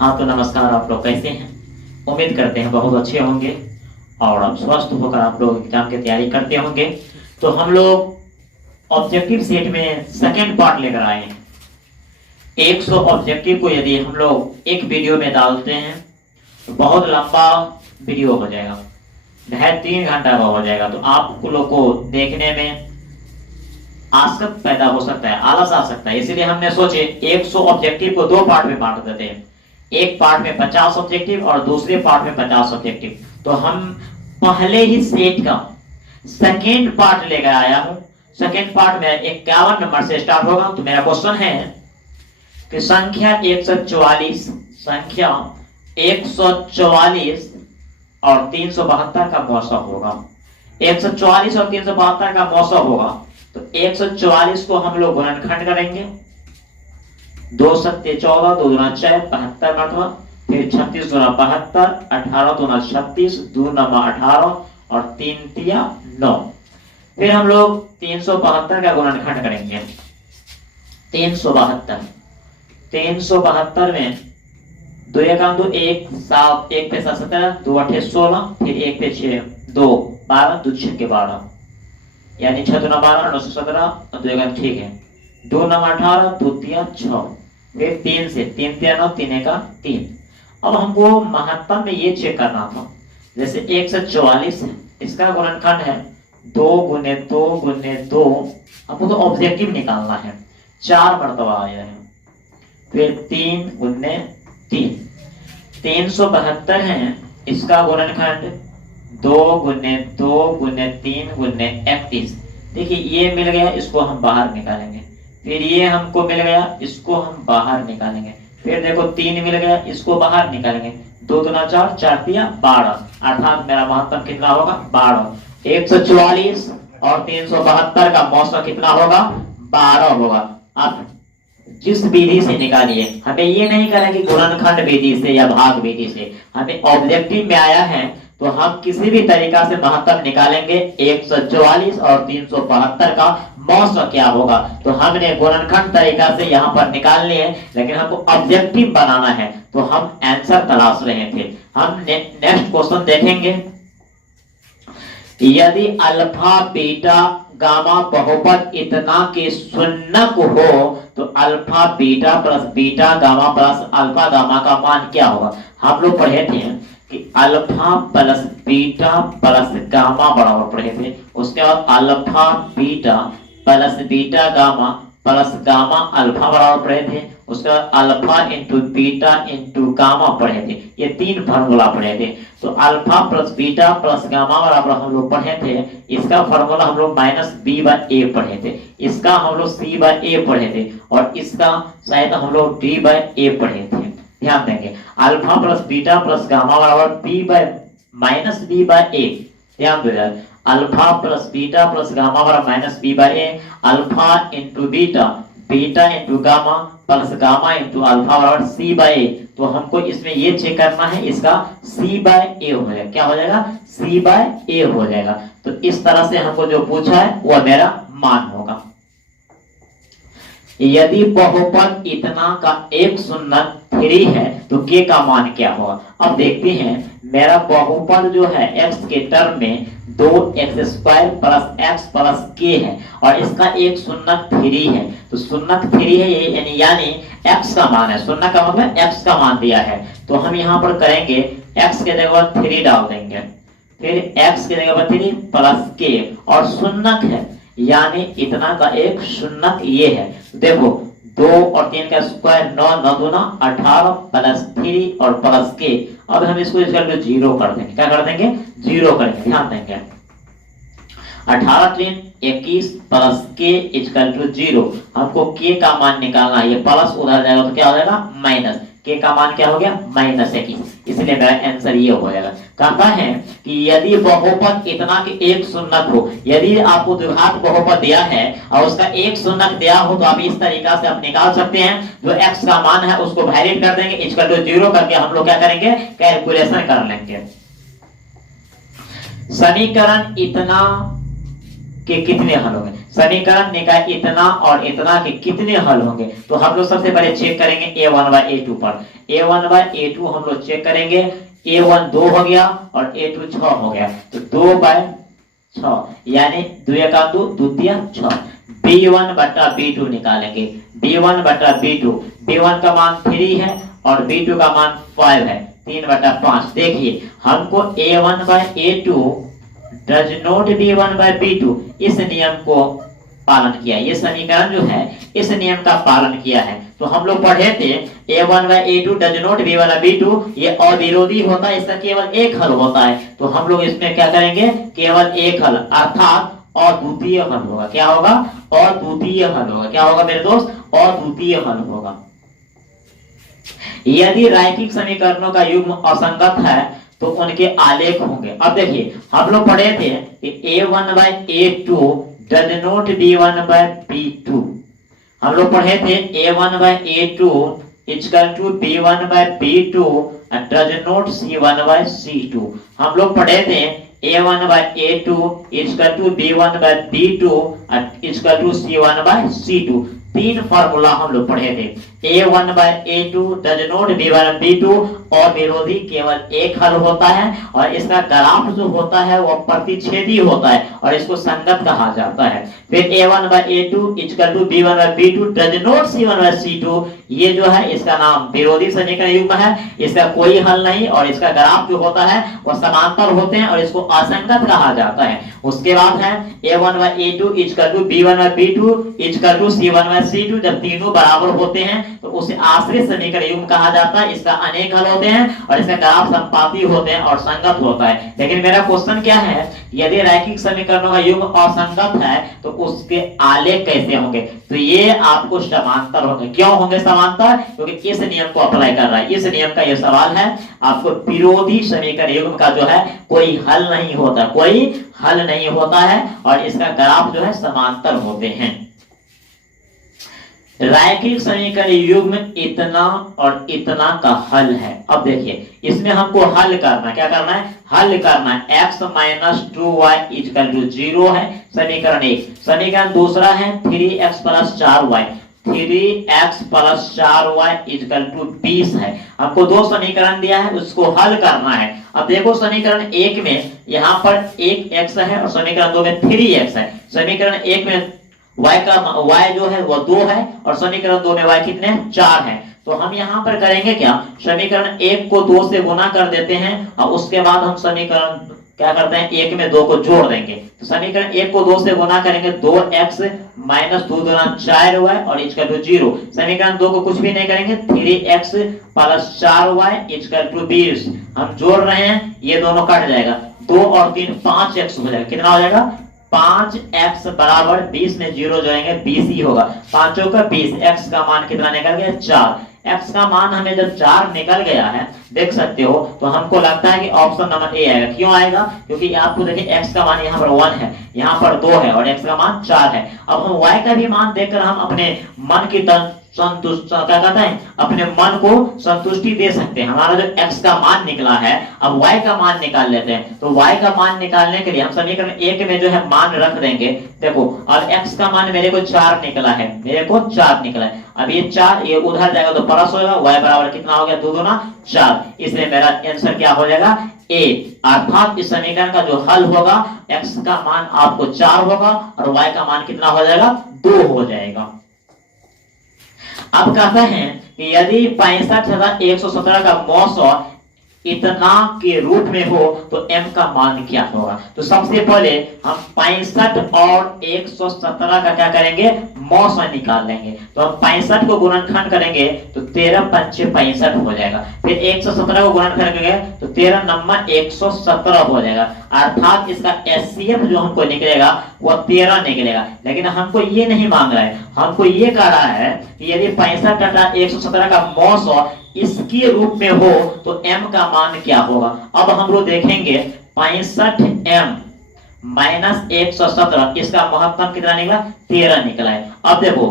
हाँ तो नमस्कार, आप लोग कैसे हैं? उम्मीद करते हैं बहुत अच्छे होंगे और आप स्वस्थ होकर आप लोग एग्जाम की तैयारी करते होंगे। तो हम लोग ऑब्जेक्टिव सेट में सेकंड पार्ट लेकर आए हैं। 100 ऑब्जेक्टिव को यदि हम लोग एक वीडियो में डालते हैं तो बहुत लंबा वीडियो हो जाएगा, 2.5-3 घंटा का हो जाएगा। तो आप लोग को देखने में आसक्त पैदा हो सकता है, आलस आ सकता है। इसलिए हमने सोचे 100 ऑब्जेक्टिव को 2 पार्ट में बांट देते हैं। एक पार्ट में 50 ऑब्जेक्टिव और दूसरे पार्ट में 50 ऑब्जेक्टिव। तो हम पहले ही सेट का सेकेंड पार्ट लेकर आया हूं। सेकेंड पार्ट में 51 नंबर से स्टार्ट होगा। तो मेरा क्वेश्चन है कि संख्या 144 और 372 का मौसम होगा। 144 और 372 का मौसम होगा। तो 144 को हम लोग गुणनखंड करेंगे, 2 सत्ते 14, 2 दूना 6, 72 मरतबा, फिर 36 दूना 72, 18 दूना 36, 2 नमा 18 और 3 तिया 9। फिर हम लोग 372 का गुणनखंड करेंगे। 372 में 2 एकाम 2, 1 7, 1 पे 7 17, 2 8 16, फिर 1 पे 6 2 12, 2 6 12, यानी 6 दूना 12, 9 17, 2 एकाम ठीक है, 2 नमा 18, 2 तिया 6, फिर 3 से 3 तिया 9, 3 एका 3। अब हमको महत्तम में ये चेक करना था, जैसे 144 है, इसका गुणनखंड है 2 गुने 2 गुने 2। हमको तो ऑब्जेक्टिव निकालना है, 4 मरतबा आया है। फिर 3 गुने 3, 372 है, इसका गुणनखंड 2 गुने 2 गुने 3 गुने 31। देखिए ये मिल गया, इसको हम बाहर निकालेंगे। फिर ये हमको मिल गया, इसको हम बाहर निकालेंगे। फिर देखो 3 मिल गया, इसको बाहर निकालेंगे। 2 दूना 4, 4 तिया 12, अर्थात मेरा महत्तम कितना होगा 12। 144 और 372 का मौसम कितना होगा 12 होगा। अब जिस विधि से निकालिए, हमें ये नहीं करना कि गुणनखंड विधि से या भाग विधि से, हमें ऑब्जेक्टिव में आया है तो हम किसी भी तरीका से महत्तम निकालेंगे। 144 और 372 का मौसम क्या होगा। तो हमने गुणनखंड तरीका से यहाँ पर निकाल लिए हैं, लेकिन हमको ऑब्जेक्टिव बनाना है तो हम आंसर तलाश रहे थे। हम नेक्स्ट क्वेश्चन देखेंगे। यदि अल्फा बीटा गामा बहुपद इतना के शून्यक हो तो alpha beta plus beta gamma plus alpha gamma का मान क्या होगा। हम लोग पढ़े थे कि alpha plus beta plus gamma बराबर पढ़े थे। उसके बाद alpha beta plus beta gamma plus gamma alpha बराबर पढ़े थे। उसके बाद alpha into beta into gamma पढ़े थे। ये 3 फार्मूला पढ़े थे। तो alpha plus beta plus gamma बराबर हम लोग पढ़े थे। इसका फार्मूला हम लोग -b/a पढ़े थे। इसका हम लोग c/a पढ़े थे और इसका शायद हम लोग d/a पढ़े थे। ध्यान देंगे, alpha plus beta plus gamma बराबर -b/a। ध्यान दो यार, alpha plus beta plus gamma बराबर -b/a। Alpha into beta, beta into gamma plus gamma into alpha बराबर c/a। तो हमको इसमें ये चेक करना है, इसका c/a हो जाएगा। क्या हो जाएगा c/a हो जाएगा। तो इस तरह से हमको जो पूछा है वह मेरा मान होगा। यदि बहुपद इतना का एक शून्यक 3 है तो k का मान क्या होगा। अब देखते हैं, मेरा बहुपद जो है x के टर्म में 2x² plus x plus k है और इसका एक शून्यक 3 है। तो शून्यक 3 है ये, यानी x का मान है। शून्यक का मतलब x का मान दिया है। तो हम यहाँ पर करेंगे x के जगह पर 3 डाल देंगे, फिर x के जगह पर 3 प्लस k और शून्यक है, यानी इतना का एक शून्यक ये है। देखो 2 और 3 का स्क्वायर 9, 9 दूना 18 प्लस 3 और प्लस के। अब हम इसको 0 कर देंगे। क्या कर देंगे 0 करेंगे। ध्यान देंगे, 18 3 21 प्लस के इक्वल टू 0। हमको के का मान निकालना है, ये प्लस उधर जाएगा तो क्या हो जाएगा माइनस। के का मान क्या हो गया -21, इसलिए मेरा आंसर ये हो जाएगा। कहता है कि यदि बहुपद इतना कि एक शून्यक हो, यदि आपको द्विघात बहुपद दिया है और उसका एक शून्यक दिया हो तो आप इस तरीका से आप निकाल सकते हैं। जो x का मान है उसको वैलिड कर देंगे, इक्वल टू 0 करके हम लोग क्या करेंगे कैलकुलेशन कर लेंगे। समीकरण इतना के कितने हल होंगे। समीकरण निकाय इतना और इतना के कितने हल होंगे। तो हम लोग सबसे पहले चेक करेंगे a1/a2 पर। a1/a2 हम लोग चेक करेंगे। a1 2 हो गया और a2 6 हो गया, तो 2/6 यानी 2 एका 2 द्वितीय 6। b1/b2 निकालेंगे। b1/b2, b1 का मान 3 है और b2 का मान 5 है, 3/5। देखिए हमको a1/a2 डज नॉट b1/b2 इस नियम को पालन किया, ये समीकरण जो है इस नियम का पालन किया है। तो हम लोग पढ़े थे a1/a2 डज नॉट b1/b2, ये अविरोधी होता है, इसका केवल एक हल होता है। तो हम लोग इसमें क्या करेंगे, केवल एक हल अर्थात अद्वितीय हल होगा। क्या होगा, अद्वितीय हल होगा। क्या होगा मेरे दोस्त, अद्वितीय हल होगा। यदि रैखिक समीकरणों का युग्म असंगत है तो उनके आलेख होंगे। अब देखिए हम लोग पढ़े थे कि a1/a2 डज नॉट b1/b2। हम लोग पढ़े थे a1/a2 equal to b1/b2 does not c1/c2। हम लोग पढ़े थे a1/a2 equal to b1/b2 equal to c1/c2। तीन फार्मूला हम लोग पढ़े थे। a1/a2 डज नॉट b1/b2 और विरोधी केवल एक हल होता है और इसका ग्राफ जो होता है वो प्रतिच्छेदी होता है और इसको संगत कहा जाता है। फिर a1/a2 equal to b1/b2 does not c1/c2, ये जो है इसका नाम विरोधी समीकरण युग्म है, इसका कोई हल नहीं और इसका ग्राफ जो होता है वो समांतर होते हैं और इसको असंगत कहा जाता है। उसके बाद है a1/a2 equal to b1/b2 equal to c1/c2। जब तीनों बराबर होते हैं तो उसे आश्रित समीकरण युग्म कहा जाता है। इसका अनेक हल होते हैं और इसका ग्राफ संपाती होते हैं और संगत होता है। लेकिन मेरा क्वेश्चन क्या है, यदि रैखिक समीकरणों का युग्म असंगत है तो उसके आलेख कैसे होंगे। तो ये आपको समांतर होंगे। क्यों होंगे समांतर, क्योंकि इस नियम को अप्लाई कर रहा है। इस नियम का ये सवाल है आपको। विरोधी समीकरण युग्म का जो है कोई हल नहीं होता, कोई हल नहीं होता है और इसका ग्राफ जो है समांतर होते हैं। रैखिक समीकरण युग्म इतना और इतना का हल है। अब देखिए इसमें हमको हल करना, क्या करना है, हल करना है। x - 2y इक्वल टू 0 है समीकरण एक। समीकरण दूसरा है 3x + 4y, 3x + 4y equal to 20 है। हमको दो समीकरण दिया है, उसको हल करना है। अब देखो समीकरण एक में यहाँ पर 1x है और समीकरण दो में 3x है। समीकरण एक में y जो है वो 2 है और समीकरण 2 में y कितने, 4 है। तो हम यहाँ पर करेंगे क्या, समीकरण एक को 2 से गुना कर देते हैं और उसके बाद हम समीकरण क्या करते हैं, एक में 2 को जोड़ देंगे। तो समीकरण एक को 2 से गुना करेंगे, 2x - 2 दूना 4y और इक्वल टू 0। समीकरण 2 को कुछ भी नहीं करेंगे, 3x + 4y इक्वल टू 20। हम जोड़ रहे हैं, ये दोनों कट जाएगा, 2 और 3 5x हो जाएगा। कितना हो जाएगा, 5x बराबर 20 में 0 जोड़ेंगे 20 ही होगा। 5 का 20, x का मान कितना निकल गया, 4। x का मान हमें जब 4 निकल गया है, देख सकते हो, तो हमको लगता है कि ऑप्शन नंबर ए आएगा। क्यों आएगा, क्योंकि आपको देखिए x का मान यहाँ पर 1 है, यहाँ पर 2 है और x का मान 4 है। अब हम y का भी मान देखकर हम अपने मन की संतुष्ट क्या कहते हैं, अपने मन को संतुष्टि दे सकते हैं। हमारा जो x का मान निकला है, अब y का मान निकाल लेते हैं। तो y का मान निकालने के लिए हम समीकरण एक में जो है मान रख देंगे। देखो अब x का मान मेरे को 4 निकला है, मेरे को 4 निकला है। अब ये 4 ये उधर जाएगा तो प्लस होगा, y बराबर कितना हो गया, 2 दूना 4। इसलिए मेरा आंसर क्या हो जाएगा, a। अर्थात इस समीकरण का जो हल होगा, x का मान आपको 4 होगा और y का मान कितना हो जाएगा, 2 हो जाएगा। अब कहते हैं कि यदि 65,117 का मौसा इतना के रूप में हो तो m का मान क्या होगा। तो सबसे पहले हम 65 और 117 का क्या करेंगे, मौसा निकाल लेंगे। तो हम 65 को गुणनखंड करेंगे तो 13 × 5 = 65 हो जाएगा। फिर 117 को गुणनखंड करेंगे तो 13 × 9 = 117 हो जाएगा। अर्थात इसका एचसीएफ जो हमको निकलेगा वो 13 निकलेगा। लेकिन हमको ये नहीं मांग रहा है, हमको ये कह रहा है कि यदि 65 × 117 का मौसा इसके रूप में हो तो m का मान क्या होगा। अब हम लोग देखेंगे 65m - 117, इसका महत्तम कितना निकला, 13 निकला है। अब देखो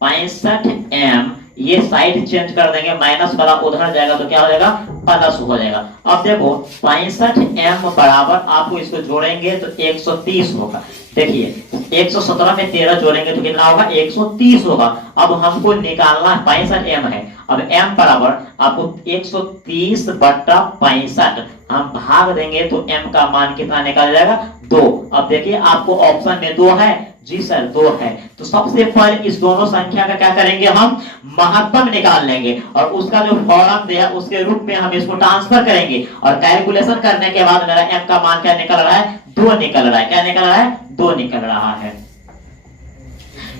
65m ये साइड चेंज कर देंगे, माइनस वाला उधर जाएगा तो क्या हो जाएगा, प्लस हो जाएगा। अब देखो 65m बराबर, आपको इसको जोड़ेंगे तो 130 होगा। देखिए 117 में 13 जोड़ेंगे तो कितना होगा, 130 होगा। अब हमको निकालना 65m है। अब m बराबर आपको 130 बट्टा 65 हम भाग देंगे तो m का मान कितना निकल जाएगा, 2। अब देखिए आपको ऑप्शन में 2 है, जी सर 2 है। तो सबसे पहले इस दोनों संख्या का क्या करेंगे, हम महत्तम निकाल लेंगे और उसका जो फॉर्म दिया उसके रूप में हम इसको ट्रांसफर करेंगे और कैलकुलेशन करने के बाद मेरा m का मान क्या निकल रहा है, 2 निकल रहा है। क्या निकल रहा है, 2 निकल रहा है।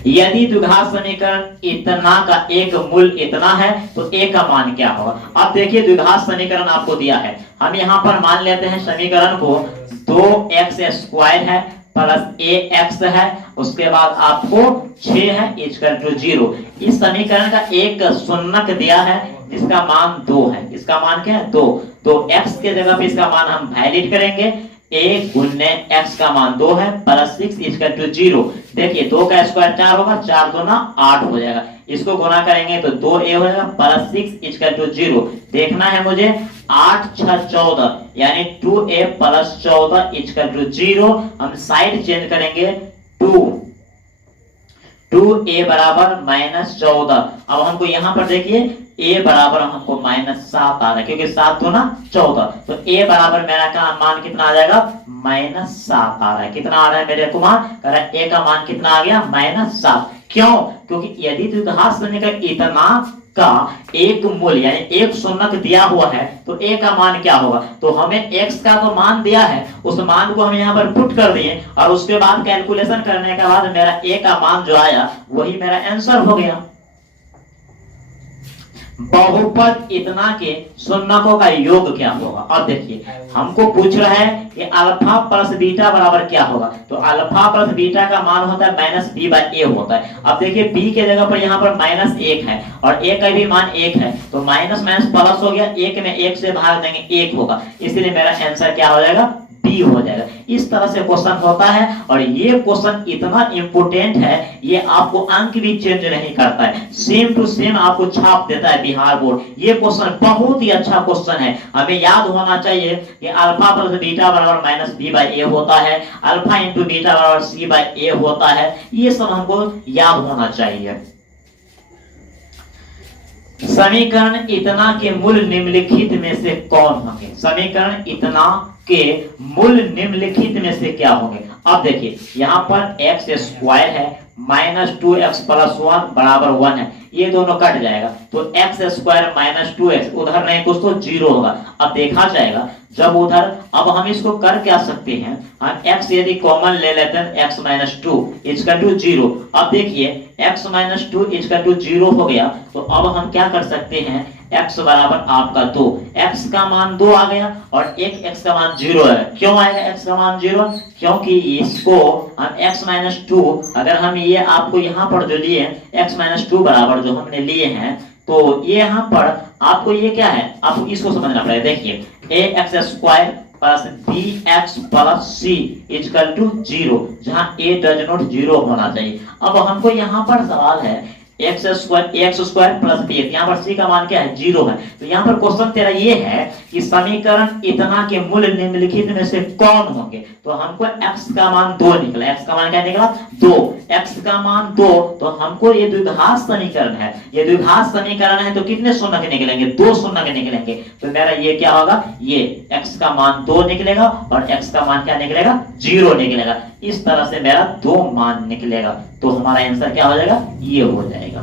यदि द्विघात समीकरण इतना का एक मूल इतना है तो a का मान क्या होगा। अब देखिए द्विघात समीकरण आपको दिया है, हम यहाँ पर मान लेते हैं समीकरण को 2x² है प्लस ax है, उसके बाद आपको 6 है इक्वल टू 0। इस समीकरण का एक शून्यक दिया है जिसका मान 2 है। इसका मान क्या है, 2। तो x के जगह पे इसका मान हम वैलिड करेंगे, a गुने x का मान 2 है प्लस 6 इक्वल टू 0। देखिए 2 का स्क्वायर 4 होगा, 4 दूना 8 हो जाएगा। इसको गुना करेंगे तो 2a हो जाएगा प्लस 6 इक्वल टू 0। देखना है मुझे 8 6 14 यानी 2a प्लस 14 इक्वल टू 0। हम साइड चेंज करेंगे, 2a बराबर -14। अब हमको यहाँ पर देखिए a बराबर हमको -7 आ रहा है क्योंकि 7 दूना 14। तो a बराबर मेरा का मान कितना आ जाएगा, -7 आ रहा है। कितना आ रहा है मेरे को मान, कह रहा है a का मान कितना आ गया, -7। क्यों, क्योंकि यदि द्विघात समीकरण इतना का एक मूल यानी एक शून्यक दिया हुआ है तो a का मान क्या होगा। तो हमें x का तो मान दिया है, उस मान को हम यहाँ पर पुट कर दिए और उसके बाद कैलकुलेशन करने के बाद मेरा a का मान जो आया वही मेरा आंसर हो गया। बहुपद इतना के शून्यकों का योग क्या होगा। अब देखिए हमको पूछ रहा है कि अल्फा प्लस बीटा बराबर क्या होगा। तो अल्फा प्लस बीटा का मान होता है -b/a होता है। अब देखिए b के जगह पर यहाँ पर -1 है और a का भी मान 1 है, तो माइनस माइनस प्लस हो गया, 1 में 1 से भाग देंगे 1 होगा, इसलिए मेरा आंसर क्या हो जाएगा, बी हो जाएगा। इस तरह से क्वेश्चन होता है और ये क्वेश्चन इतना इंपोर्टेंट है, ये आपको अंक भी चेंज नहीं करता है, सेम टू सेम आपको छाप देता है बिहार बोर्ड। ये क्वेश्चन बहुत ही अच्छा क्वेश्चन है, हमें याद होना चाहिए कि अल्फा प्लस बीटा बराबर -b/a होता है, अल्फा इंटू बीटा बराबर c/a होता है। ये सब हमको याद होना चाहिए। समीकरण इतना के मूल निम्नलिखित में से कौन होंगे। समीकरण इतना के मूल निम्नलिखित में से क्या होंगे। अब देखिए यहाँ पर x² है -2x + 1 बराबर 1 है, ये दोनों कट जाएगा तो x² - 2x उधर नहीं कुछ तो 0 होगा। अब देखा जाएगा जब उधर, अब हम इसको कर क्या सकते हैं, हम x यदि कॉमन ले लेते हैं x - 2 = 0। अब देखिए x - 2 = 0 हो गया, तो अब हम क्या कर सकते हैं, x बराबर आपका 2, x का मान 2 आ गया और एक x का मान 0 है। क्यों आएगा x का मान 0, क्योंकि इसको हम x - 2 अगर हम ये आपको यहाँ पर जो लिए x - 2 बराबर जो हमने लिए हैं, तो ये यहाँ पर आपको ये क्या है, आपको इसको समझना पड़ेगा। देखिए ax² + bx + c = 0, जहां a डज नॉट 0 होना चाहिए। अब हमको यहाँ पर सवाल है x² + bx, यहाँ पर c का मान क्या है, 0 है। तो यहाँ पर क्वेश्चन तेरा ये है कि समीकरण इतना के मूल निम्नलिखित में से कौन होंगे। तो हमको x का मान 2 निकला, x का मान क्या निकला, 2, x का मान 2। तो हमको ये द्विघात समीकरण है, ये द्विघात समीकरण है तो कितने शून्य निकलेंगे, 2 शून्य निकलेंगे। तो मेरा ये क्या होगा, ये x का मान 2 निकलेगा और x का मान क्या निकलेगा, 0 निकलेगा। इस तरह से मेरा 2 मान निकलेगा, तो हमारा आंसर क्या हो जाएगा, ये हो जाएगा।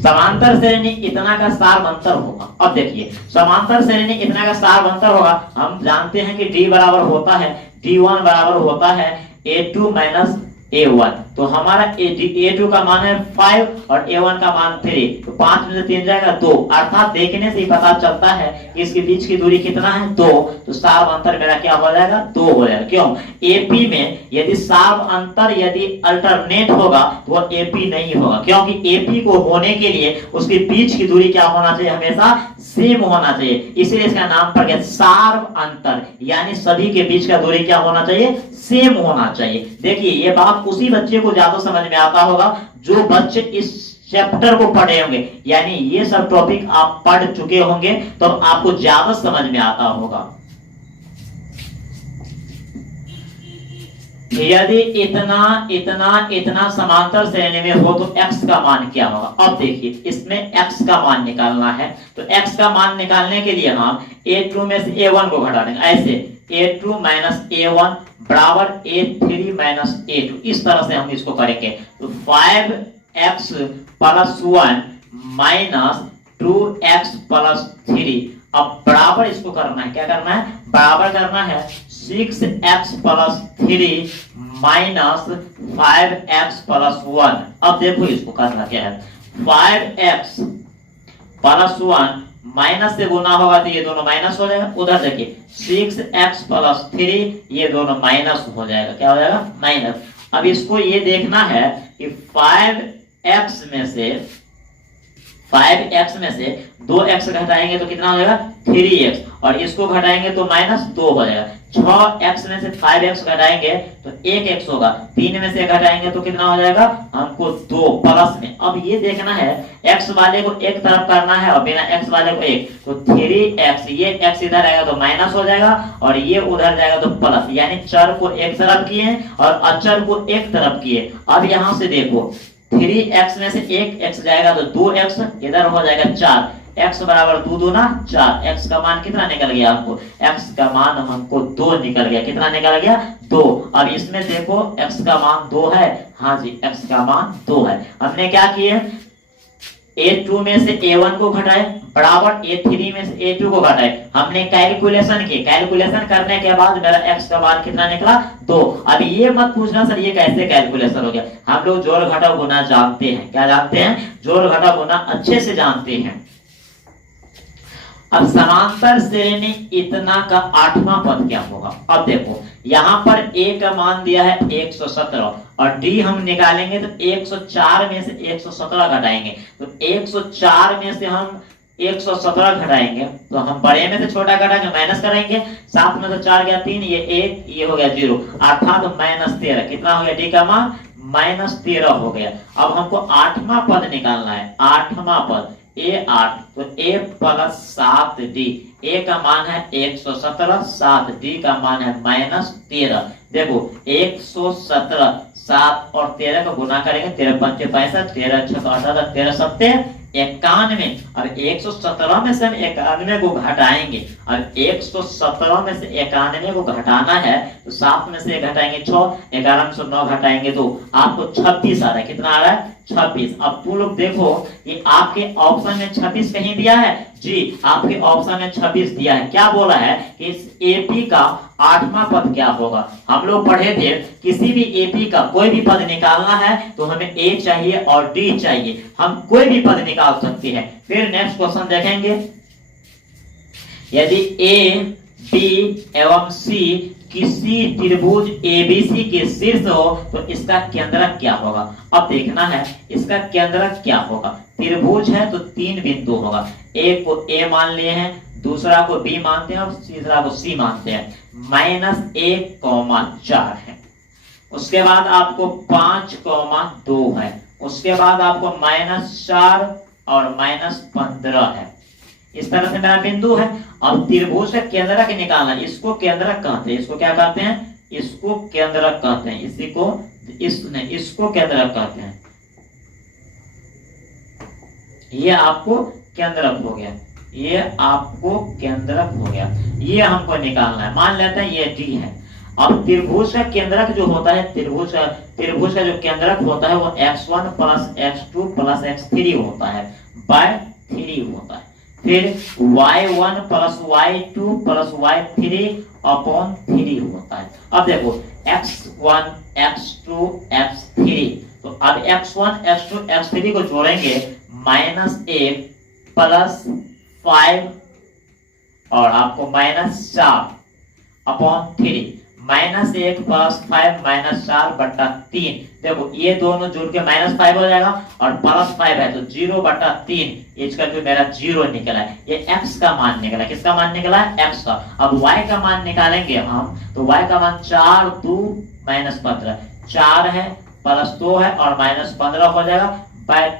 समांतर श्रेणी इतना का सारवंतर होगा। अब देखिए समांतर श्रेणी इतना का सारवंतर होगा, हम जानते हैं कि d बराबर होता है, d1 बराबर होता है a2 - a1। तो हमारा a2 का मान है 5 और a1 का मान 3, तो 5 में से 3 जाएगा 2, अर्थात देखने से ही पता चलता है कि इसके बीच की दूरी कितना है, 2। तो सारवंतर मेरा क्या हो जाएगा, 2 हो जाएगा। क्यों, AP में यदि सारवंतर यदि अल्टरनेट होगा तो वो AP नहीं होगा, क्योंकि AP को होने के लिए उसके बीच की दूरी क्या होना चाहिए, हमेशा सेम होना चाहिए। इसलिए इसका नाम पड़ गया सार्वअंतर, यानी सभी के बीच का दूरी क्या होना चाहिए, सेम होना चाहिए। देखिए ये बात उसी बच्चे को ज्यादा समझ में आता होगा जो बच्चे इस चैप्टर को पढ़े होंगे, यानी ये सब टॉपिक आप पढ़ चुके होंगे तो आपको ज्यादा समझ में आता होगा। यदि इतना इतना इतना समांतर श्रेणी में हो तो x का मान क्या होगा। अब देखिए इसमें x का मान निकालना है, तो x का मान निकालने के लिए हम a2 में से a1 को घटा देंगे। ऐसे a2 माइनस a1 बराबर a3 माइनस a2, इस तरह से हम इसको करेंगे। तो 5x plus 1 minus 2x plus 3, अब बराबर इसको करना है, क्या करना है, बराबर करना है 6x plus 3 minus 5x plus 1। अब देखो इसको करना क्या है, 5x प्लस 1 माइनस से गुना होगा तो ये दोनों माइनस हो जाएगा। उधर देखिए 6x प्लस 3, ये दोनों माइनस हो जाएगा, क्या हो जाएगा, माइनस। अब इसको ये देखना है कि 5x में से 2x घटाएंगे तो कितना हो जाएगा, 3x, और इसको घटाएंगे तो माइनस 2 हो जाएगा। 6x में से 5x घटाएंगे तो 1x होगा, 3 में से घटाएंगे तो कितना हो जाएगा, हमको 2 प्लस में। अब ये देखना है x वाले को एक तरफ करना है और बिना x वाले को एक, तो 3x, ये x इधर आएगा तो माइनस हो जाएगा और ये उधर जाएगा तो प्लस, यानी चर को एक तरफ किए और अचर को एक तरफ किए। अब यहां से देखो 3x में से 1x जाएगा तो 2x, इधर हो जाएगा 4, x बराबर 2 दूना 4। x का मान कितना निकल गया हमको, x का मान हमको 2 निकल गया। कितना निकल गया, 2। अब इसमें देखो x का मान 2 है, हाँ जी x का मान 2 है। हमने क्या किए, a2 में से a1 को घटाए बराबर a3 में से a2 को घटाए। हमने कैलकुलेशन की, कैलकुलेशन करने के बाद मेरा x का मान कितना निकला, 2। अब ये मत पूछना सर ये कैसे कैलकुलेशन हो गया, हम लोग जोड़ घटाव गुना जानते हैं। क्या जानते हैं, जोड़ घटाव गुना अच्छे से जानते हैं। अब समांतर श्रेणी इतना का 8वां पद क्या होगा। अब देखो यहाँ पर a का मान दिया है 117 और d हम निकालेंगे तो 104 में से 117 घटाएंगे, तो 104 में से हम 117 घटाएंगे तो हम बड़े में से छोटा घटाएंगे, माइनस करेंगे, 7 में से 4 गया 3, ये 1, ये हो गया 0, अर्थात -13। कितना हो गया, d का मान -13 हो गया। अब हमको 8वां पद निकालना है, 8वां पद a8, तो a प्लस 7d, a का मान है 117, 7d का मान है -13। देखो 117, 7 और 13 का गुना करेंगे, 13 पंचे 65, 13 छक 18, 13 सत्ते 91। और 117 में से हम 91 को घटाएंगे और 117 में से 91 को घटाना है तो 7 में से घटाएंगे 6, 11 में से 9 घटाएंगे तो आपको 26 आ रहा है। कितना आ रहा है, 26। अब तुम लोग देखो कि आपके ऑप्शन में 26 कहीं दिया है, जी आपके ऑप्शन में 26 दिया है। क्या बोला है कि इस एपी का 8वां पद क्या होगा। हम लोग पढ़े थे किसी भी एपी का कोई भी पद निकालना है तो हमें ए चाहिए और डी चाहिए, हम कोई भी पद निकाल सकते हैं। फिर नेक्स्ट क्वेश्चन देखेंगे, यदि ए बी एवं सी किसी त्रिभुज एबीसी के शीर्ष हो तो इसका केंद्रक क्या होगा। अब देखना है इसका केंद्रक क्या होगा। त्रिभुज है तो 3 बिंदु होगा, एक को ए मान लिए हैं, दूसरा को बी मानते हैं और तीसरा को सी मानते हैं। -1,4 है, उसके बाद आपको 5,2 है, उसके बाद आपको -4 और -15 है। इस तरह से मेरा बिंदु है। अब त्रिभुज का केंद्रक निकालना, इसको केंद्रक कहते हैं, इसको क्या कहते हैं, इसको केंद्रक कहते हैं, इसी को इसको केंद्रक कहते हैं। ये आपको केंद्रक हो गया, ये आपको केंद्रक हो गया, ये हमको निकालना है। मान लेते हैं ये डी है। अब त्रिभुज का केंद्रक जो होता है, त्रिभुज का जो केंद्रक होता है वो x1 plus x2 plus x3 होता है, बाय 3 होता है। फिर y1 plus y2 plus y3 upon 3 होता है। अब देखो x1 x2 x3, तो अब x1 x2 x3 को जोड़ेंगे, -1 प्लस 5 और आपको -4 अपॉन 3, -1 प्लस 5 -4/3। देखो ये दोनों जुड़ के -5 हो जाएगा और +5 है तो 0/3, इसका जो मेरा 0 निकला है, ये x का मान निकला। किसका मान निकला है, x का। अब y का मान निकालेंगे हम, तो y का मान 4 2 -15, 4 है +2 है और -15 हो जाएगा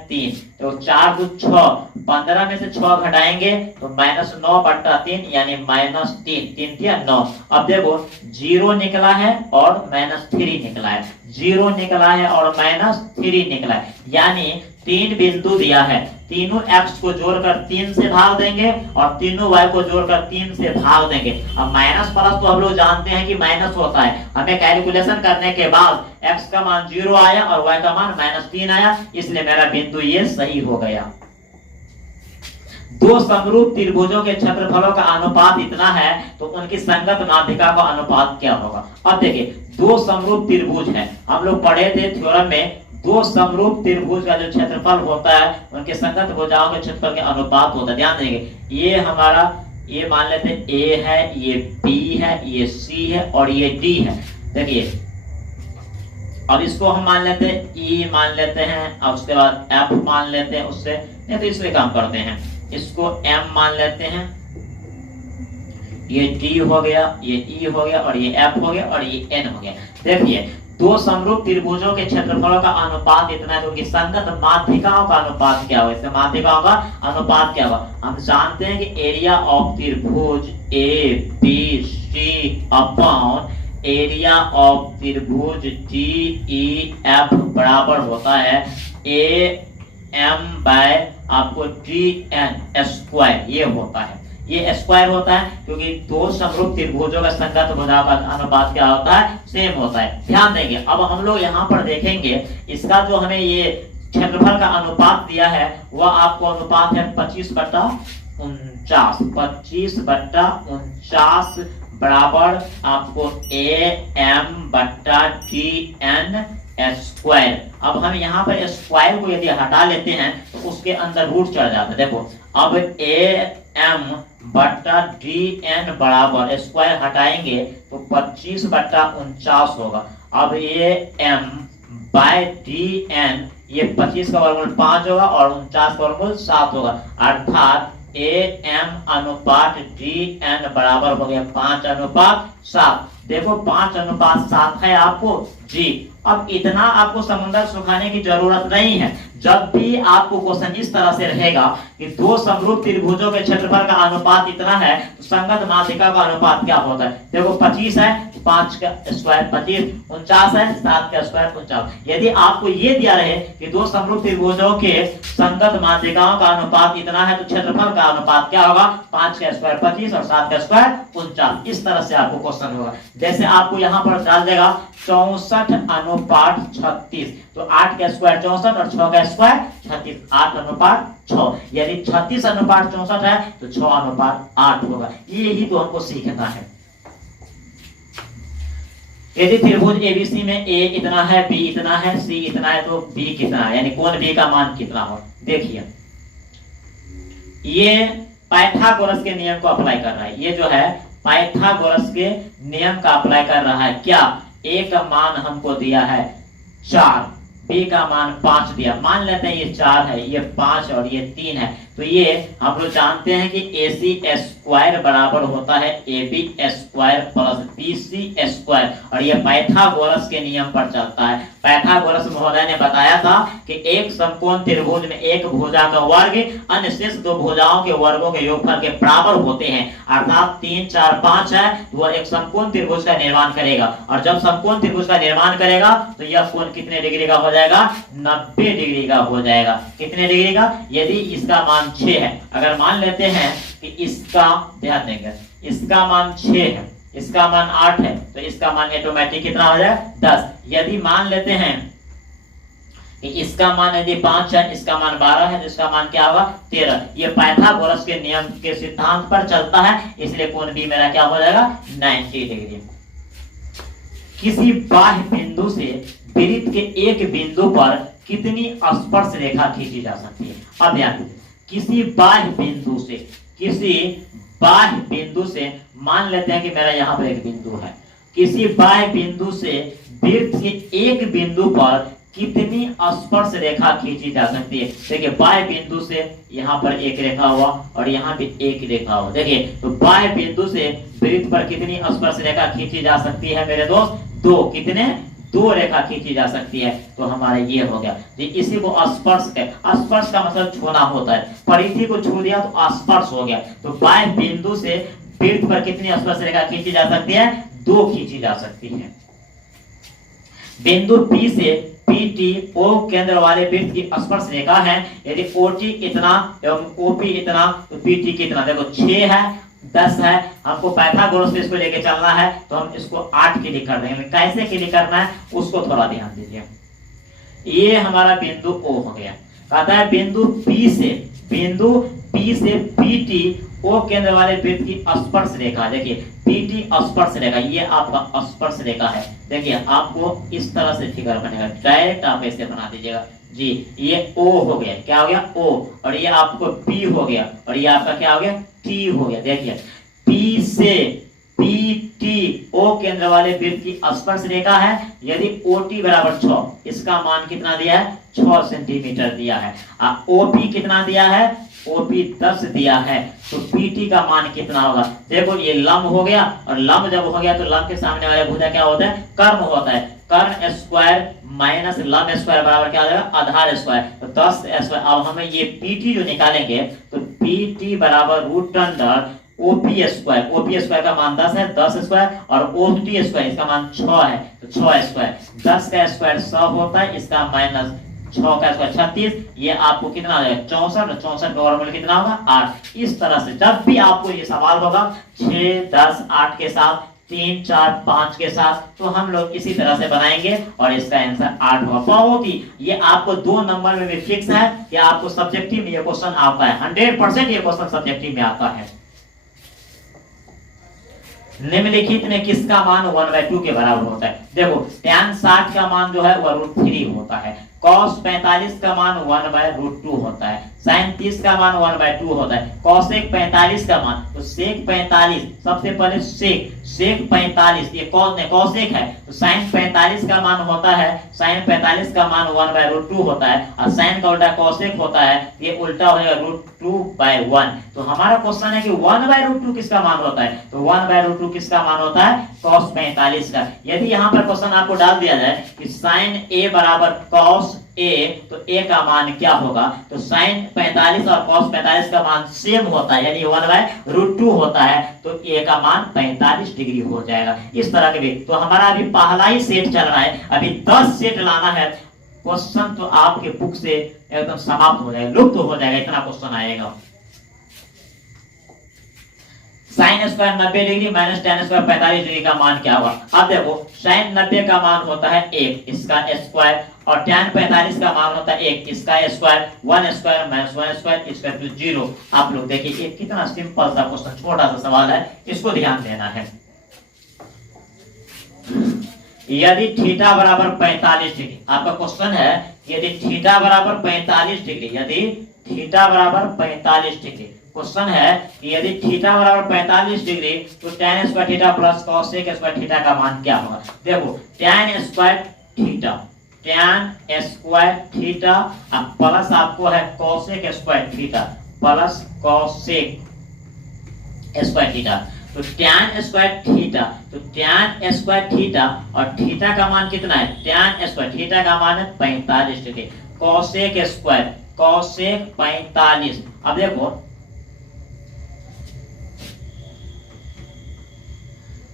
3। तो 4 दूनी 6, 15 में से 6 घटाएंगे तो -9/3 यानी -3, 3 दिया 9। अब देखो 0 निकला है और -3 निकला है, 0 निकला है और -3 निकला है, यानी 3 बिंदु दिया है, तीनों x को जोड़कर 3 से भाग देंगे और तीनों y को जोड़कर 3 से भाग देंगे। अब माइनस प्लस तो हम लोग जानते हैं कि माइनस होता है, हमें कैलकुलेशन करने के बाद x का मान 0 आया और y का मान -3 आया, इसलिए मेरा बिंदु ये सही हो गया। दो समरूप त्रिभुजों के क्षेत्रफलों का अनुपात इतना है तो उनकी संगत माध्यिका का अनुपात क्या होगा। अब देखिए दो समरूप त्रिभुज है, हम लोग पढ़े थे थ्योरम में, दो समरूप त्रिभुज का जो क्षेत्रफल होता है उनके संगत भुजाओं के क्षेत्रफल के अनुपात होता है। ध्यान देंगे ये हमारा, ये मान लेते हैं A है, ये B है, ये C है और ये D है। देखिए अब इसको हम मान लेते हैं E मान लेते हैं और उसके बाद F मान लेते हैं, उससे नहीं तो इसलिए काम करते हैं, इसको M मान लेते हैं, ये D हो गया, ये E हो गया और ये F हो गया और ये N हो गया। देखिए दो समरूप त्रिभुजों के क्षेत्रफलों का अनुपात इतना है तो उनकी संगत माध्यिकाओं का अनुपात क्या होगा, इससे माध्यिकाओं का अनुपात क्या होगा। हम जानते हैं कि एरिया ऑफ त्रिभुज ABC अपॉन एरिया ऑफ त्रिभुज DEF बराबर होता है AM बाय आपको DN स्क्वायर, ये होता है, ये स्क्वायर होता है क्योंकि दो समरूप त्रिभुजों का संगत भुजाओं का अनुपात क्या होता है, सेम होता है। ध्यान देंगे अब हम लोग यहाँ पर देखेंगे इसका जो हमें ये क्षेत्रफल का अनुपात दिया है वह आपको अनुपात है 25/49, 25/49 बराबर आपको AM/DN स्क्वायर। अब हम यहाँ पर स्क्वायर को यदि हटा लेते हैं तो उसके अंदर रूट चढ़ जाता है। देखो अब AM/DN बराबर स्क्वायर हटाएंगे तो 25/49 होगा। अब ये M/DN, ये 25 का वर्गमूल 5 होगा और 49 का वर्गमूल 7 होगा, अर्थात AM/DN बराबर हो गया 5:7। देखो 5:7 है आपको जी। अब इतना आपको समुद्र सुखाने की जरूरत नहीं है, जब भी आपको क्वेश्चन इस तरह से रहेगा कि दो समरूप त्रिभुजों के क्षेत्रफल का अनुपात इतना है तो संगत माध्यिका का अनुपात क्या होता है। देखो 25 है, 5 का स्क्वायर 25, 49 है, 7 का स्क्वायर 49। यदि आपको ये दिया रहे कि दो समरूप त्रिभुजों के संगत माध्यिकाओं का अनुपात इतना है तो क्षेत्रफल का अनुपात क्या होगा, 5 का स्क्वायर 25 और 7 का स्क्वायर 49। इस तरह से आपको क्वेश्चन होगा। जैसे आपको यहाँ पर डाल देगा 64:36, तो 8 का स्क्वायर 64 और 6 का स्क्वायर 36, 8:6। यदि 36:64 है तो 6:8 होगा। यही तो हमको सीखना है। यदि त्रिभुज ABC में A इतना है, B इतना है, C इतना है तो B कितना है, यानी कोण B का मान कितना हो। देखिए ये पाइथागोरस के नियम को अप्लाई कर रहा है, ये जो है पाइथागोरस के नियम का अप्लाई कर रहा है। क्या A का मान हमको दिया है 4, B का मान 5 दिया, मान लेते हैं ये 4 है, ये 5 और ये 3 है, तो ये हम लोग जानते हैं कि AC स्क्वायर बराबर होता है AB square plus BC square, और ये पाइथागोरस के नियम पर चलता है। पाइथागोरस महोदय ने बताया था कि एक समकोण त्रिभुज में एक भुजा का वर्ग अन्य शेष दो भुजाओं के वर्गों के योगफल के बराबर होते हैं, अर्थात 3, 4, 5 है तो वह एक समकोण त्रिभुज का निर्माण करेगा, और जब समकोण त्रिभुज का निर्माण करेगा तो यह कोण कितने डिग्री का हो जाएगा, 90 डिग्री का हो जाएगा। कितने डिग्री का, यदि इसका मान 6 है, अगर मान लेते हैं कि इसका, ध्यान देंगे, इसका मान 6 है, इसका मान 8 है, तो इसका मान ऑटोमेटिक कितना हो जाए 10। यदि मान लेते हैं कि इसका मान यदि 5 है, इसका मान 12 है, तो इसका मान क्या होगा 13। ये पाइथागोरस के नियम के सिद्धांत पर चलता है, इसलिए कोण B मेरा क्या हो जाएगा 90 डिग्री। किसी बाह्य बिंदु से वृत्त के एक बिंदु पर कितनी स्पर्श रेखा खींची जा सकती है। अब ध्यान, किसी बाह्य बिंदु से मान लेते हैं कि मेरा यहाँ पर एक बिंदु है, किसी बाह्य बिंदु से वृत्त के एक बिंदु पर कितनी स्पर्श रेखा खींची जा सकती है। देखिए बाह्य बिंदु से यहाँ पर एक रेखा हुआ और यहाँ भी एक रेखा हुआ। देखिए तो बाह्य बिंदु से वृत्त पर कितनी स्पर्श रेखा खींची जा सकती है मेरे दोस्त, 2। कितने, दो रेखा खींची जा सकती है, तो हमारा ये हो गया जी। इसी को स्पर्श है, स्पर्श का मतलब छूना होता है, परिधि को छू दिया तो स्पर्श हो गया। तो बाह्य बिंदु से वृत्त पर कितनी स्पर्श रेखा खींची जा सकती है? दो खींची जा सकती है। बिंदु P से PT O केंद्र वाले वृत्त की स्पर्श रेखा है। यदि OT इतना एवं OP इतना तो PT कितना? देखो 6 है, 10 है, हमको पाइथागोरस से इसको लेके चलना है, तो हम इसको 8 के लिए कर देंगे। कैसे के लिए करना है उसको थोड़ा ध्यान दीजिए। ये हमारा बिंदु O हो गया। कहता है बिंदु P से PT O केंद्र वाले वृत्त की स्पर्श रेखा, देखिए PT स्पर्श रेखा, ये आपका स्पर्श रेखा है। देखिए आपको इस तरह से फिगर बनेगा, डायरेक्ट आप ऐसे बना दीजिएगा जी। ये O हो गया, क्या हो गया? O, और ये आपको P हो गया, और ये आपका क्या हो गया? T हो गया। देखिए P से PT O केंद्र वाले वृत्त की स्पर्श रेखा है। यदि OT बराबर 6, इसका मान कितना दिया है? 6 सेंटीमीटर दिया है। OP कितना दिया है? OP 10 दिया है, तो PT का मान कितना होगा? देखो ये लंब हो गया, और लंब जब हो गया तो लंब के सामने वाला भुजा क्या होता है? कर्ण होता है। कर्ण स्क्वायर माइनस लंब स्क्वायर बराबर क्या हो जाएगा? आधार स्क्वायर, तो 10 स्क्वायर। अब हमें ये PT जो निकालेंगे तो PT बराबर root under OP square, OP square का मान 10 है, 10 स्क्वायर, और OT स्क्वायर इसका मान 6 है, तो 6 स्क्वायर। 10 का स्क्वायर 100 होता है, इसका माइनस 6 का स्क्वायर 36, ये आपको कितना आ जाएगा? 64, 64 का वर्गमूल कितना होगा? 8। इस तरह से जब भी आपको ये सवाल होगा 6, 10, 8 के साथ, 3, 4, 5 के साथ, तो हम लोग इसी तरह से बनाएंगे और इसका आंसर 8 होगा। बहुत ही ये आपको 2 नंबर में भी फिक्स है कि आपको सब्जेक्टिव में ये क्वेश्चन आता है, 100% ये क्वेश्चन सब्जेक्टिव में आता है। निम्नलिखित में किसका मान 1/2 के बराबर होता है? देखो tan 60 का मान जो है वह √3 होता है, cos 45 का मान 1/√2 होता है, sin 30 का मान 1/2 होता है, cosec 45 का मान, तो sec 45, सबसे पहले sec 45, ये cosec है, तो sin 45 का मान होता है, sin 45 का मान 1/√2 होता है, और sin का उल्टा cosec होता है, ये उल्टा हो जाएगा √2/1। तो हमारा क्वेश्चन है कि 1/√2 किसका मान होता है? तो 1/√2 किसका मान होता है? cos 45 का। यदि यहाँ पर क्वेश्चन आपको डाल दिया जाए कि sin A बराबर cos A, तो A का मान क्या होगा? तो sin 45 और cos 45 का मान सेम होता है, यानी 1/√2 होता है, तो A का मान 45 डिग्री हो जाएगा। इस तरह के भी, तो हमारा अभी पहला ही सेट चल रहा है, अभी 10 सेट लाना है। क्वेश्चन तो आपके बुक से एकदम समाप्त हो जाएगा, लुप्त हो जाएगा, इतना क्वेश्चन आएगा। Sine square 90 degree minus tan square 45 degree का मान क्या होगा? अब देखो साइन 90 का मान होता है 1, इसका स्क्वायर, और tan 45 का मान होता है 1, इसका square, 1 square minus 1 square equal to 0। आप लोग देखिए ये कितना सिंपल सा क्वेश्चन, छोटा सा सवाल है, इसको ध्यान देना है। यदि थीटा बराबर 45 डिग्री, आपका क्वेश्चन है यदि थीटा बराबर 45 डिग्री, यदि थीटा बराबर 45 डिग्री, क्वेश्चन है कि यदि थीटा बराबर 45 डिग्री तो tan square theta plus cosec square theta का मान क्या होगा? देखो tan स्क्वायर थीटा अब प्लस आपको है cosec square theta plus cosec square theta, तो tan स्क्वायर थीटा, तो tan स्क्वायर थीटा और थीटा का मान कितना है? tan स्क्वायर थीटा का मान है 45 डिग्री, cosec स्क्वायर cosec 45। अब देखो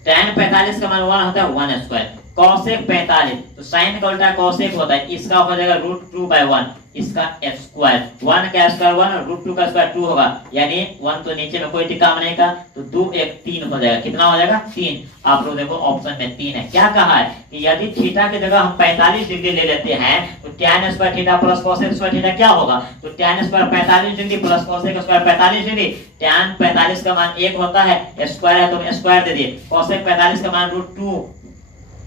tan 45 का मान 1 होता है 1 स्क्वायर, cosec 45, तो sin का उल्टा cosec होता है, इसका हो जाएगा √2/1, इसका स्क्वायर, 1 का स्क्वायर 1 और √2 का स्क्वायर 2 होगा, यानी 1 तो नीचे में कोई टिका नहीं का, तो 2 1 3 हो जाएगा। कितना हो जाएगा? 3। आप लोग देखो ऑप्शन में 3 है। क्या कहा है कि यदि थीटा की जगह हम 45 डिग्री ले लेते हैं तो tan square theta plus cosec square theta क्या होगा? तो tan square 45 degree plus cosec square 45 degree, tan 45 का मान 1 होता है, स्क्वायर है तो स्क्वायर दे दिए, cosec 45 का मान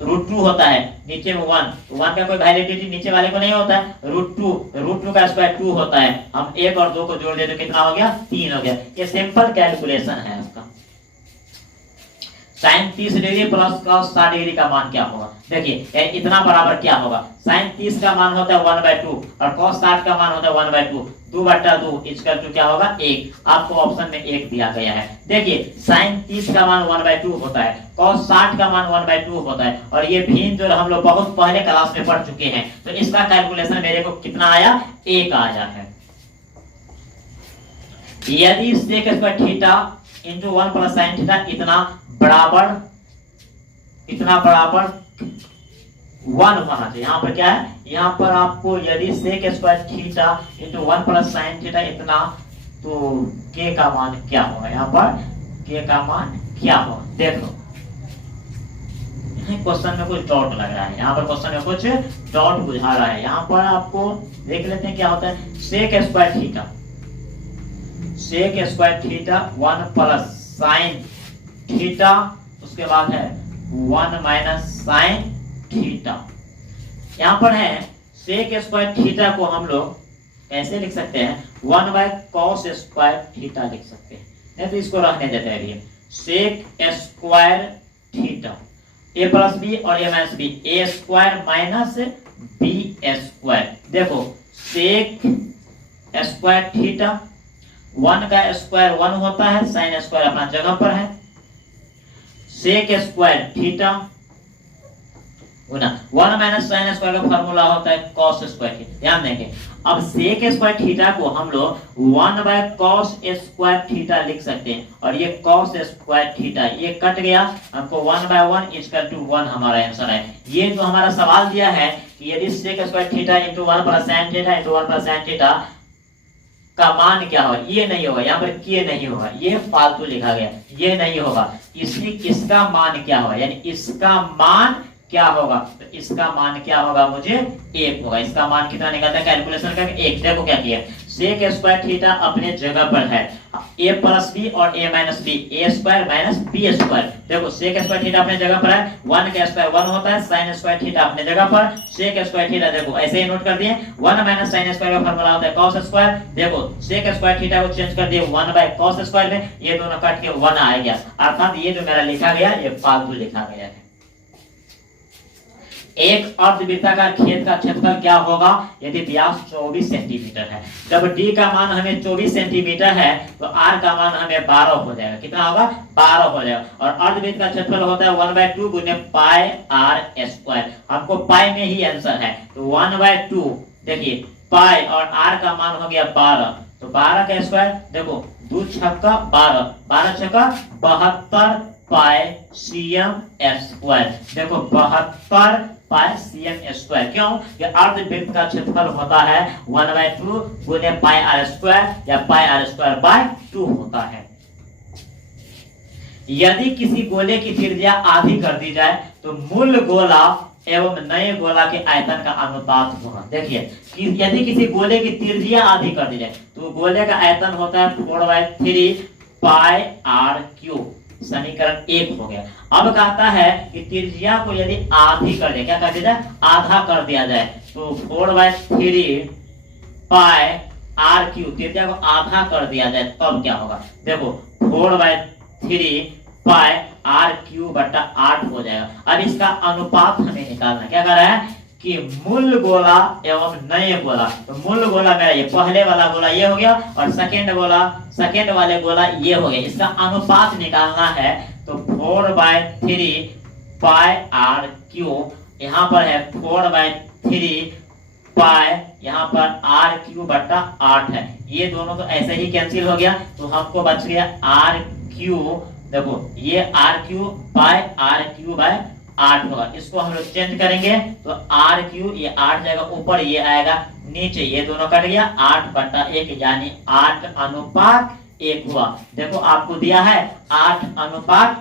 √2 होता है, नीचे में 1, तो 1 का कोई वैलिडिटी नीचे वाले को नहीं होता है, √2 का स्क्वायर 2 होता है, हम 1 और 2 को जोड़ दे तो कितना हो गया? 3 हो गया। ये सिंपल कैलकुलेशन है इसका। Sine 30 degree plus cos 60 degree का मान क्या होगा? देखिए इतना बराबर क्या होगा? साइन 30 का मान होता है 1/2 और cos 60 का मान होता है 1/2, 2/2 इक्वल टू क्या होगा 1। आपको ऑप्शन में 1 दिया गया है। देखिए साइन 30 का मान 1/2 होता है, cos 60 का मान 1/2 होता है, और ये भिन्न जो हम लोग बहुत पहले क्लास में पढ़ चुके हैं। तो इसका कैलकुलेशन मेरे को कितना आया, 1 आया है। यदि sec square theta into 1 plus sine theta इतना बराबर 1 होना चाहिए। यहाँ पर क्या है, यहाँ पर आपको यदि sec square theta into 1 plus sine theta इतना, तो k का मान क्या होगा, यहाँ पर k का मान क्या होगा। देखो क्वेश्चन में कुछ डॉट लग रहा है, यहाँ पर क्वेश्चन में कुछ डॉट बुझा रहा है। यहाँ पर आपको देख लेते हैं क्या होता है। sec square theta 1 plus sine theta, उसके बाद है 1 माइनस साइन थीटा। यहाँ पर है sec स्क्वायर थीटा को हम लोग कैसे लिख सकते हैं, 1/cos स्क्वायर थीटा लिख सकते हैं। नहीं तो इसको रहने देते हैं। sec square theta a plus B और a minus B, a square minus b square. देखो sec स्क्वायर थीटा 1 का स्क्वायर 1 होता है, साइन स्क्वायर अपना जगह पर है। sec square theta 1 minus sine square का फॉर्मूला होता है cos स्क्वायर थीटा। ध्यान देंगे, अब sec स्क्वायर थीटा को हम लोग 1/cos स्क्वायर थीटा लिख सकते हैं, और ये cos स्क्वायर थीटा ये कट गया, हमको 1/1 इक्वल टू 1 हमारा आंसर है। ये जो हमारा सवाल दिया है कि यदि sec square theta into 1 plus sine theta into 1 plus sine theta का मान क्या होगा, ये नहीं होगा, यहाँ पर के नहीं होगा, ये फालतू लिखा गया, ये नहीं होगा। इसलिए इसका मान क्या होगा, यानी इसका मान क्या होगा, तो इसका मान क्या होगा, मुझे 1 होगा। इसका मान कितना निकलता है कैलकुलेशन करके 1। देखो क्या किया, sec स्क्वायर थीटा अपने जगह पर है, a प्लस बी और a minus B, a square minus b square. देखो sec स्क्वायर थीटा अपने जगह पर है, 1 का स्क्वायर 1 होता है, sin स्क्वायर थीटा अपने जगह पर, sec स्क्वायर थीटा देखो ऐसे ही नोट कर दिए। 1 माइनस sin स्क्वायर का फार्मूला होता है cos स्क्वायर। देखो sec स्क्वायर थीटा को चेंज कर दिए 1/cos स्क्वायर में, ये दोनों कट के 1 आ गया, अर्थात ये जो मेरा लिखा गया ये फालतू लिखा गया है। एक अर्धवृत्ताकार खेत का क्षेत्रफल क्या होगा यदि व्यास 24 सेंटीमीटर है। जब d का मान हमें 24 सेंटीमीटर है तो r का मान हमें 12 हो जाएगा। कितना होगा, 12 हो जाएगा। और अर्धवृत्त का क्षेत्रफल होता है 1/2 गुने पाई r स्क्वायर। हमको पाई में ही आंसर है, तो 1/2 देखिए पाई और r का मान हो गया 12, तो 12 का स्क्वायर देखो 2 छक्का 12, 12 छक्का 72 पाई cm स्क्वायर। देखो 72 पाई cm स्क्वायर। क्यों, कि अर्धवृत्त का क्षेत्रफल होता है 1/2 गुने पाई r स्क्वायर या पाई r स्क्वायर बाय 2 होता है। यदि किसी गोले की त्रिज्या आधी कर दी जाए तो मूल गोला एवं नए गोला के आयतन का अनुपात होगा। देखिए कि यदि किसी गोले की त्रिज्या आधी कर दी जाए तो गोले का आयतन होता है 4/3 पाई r क्यूब। समीकरण 1 हो गया। अब कहता है कि त्रिज्या को यदि आधी कर दिया, क्या कर दिया जाए, आधा कर दिया जाए, तो 4/3 पाई r क्यूब, त्रिज्या को आधा कर दिया जाए तब क्या होगा। देखो 4/3 पाई r क्यूब बटा 8 हो जाएगा। अब इसका अनुपात हमें निकालना, क्या कर रहा है कि मूल गोला एवं नए गोला, तो मूल गोला मेरा ये पहले वाला गोला ये हो गया, और सेकेंड वाले गोला ये हो गया। इसका अनुपात निकालना है, तो 4/3 पाई r क्यूब, यहाँ पर है 4/3 पाई, यहाँ पर r क्यूब बटा 8 है। ये दोनों तो ऐसे ही कैंसिल हो गया, तो हमको बच गया r क्यूब। देखो ये r cube pi r cube by 8 होगा। इसको हम लोग चेंज करेंगे तो r क्यूब, ये 8 जाएगा ऊपर, ये आएगा नीचे, ये दोनों कट गया, 8/1 यानी 8:1 हुआ। देखो आपको दिया है 8:1,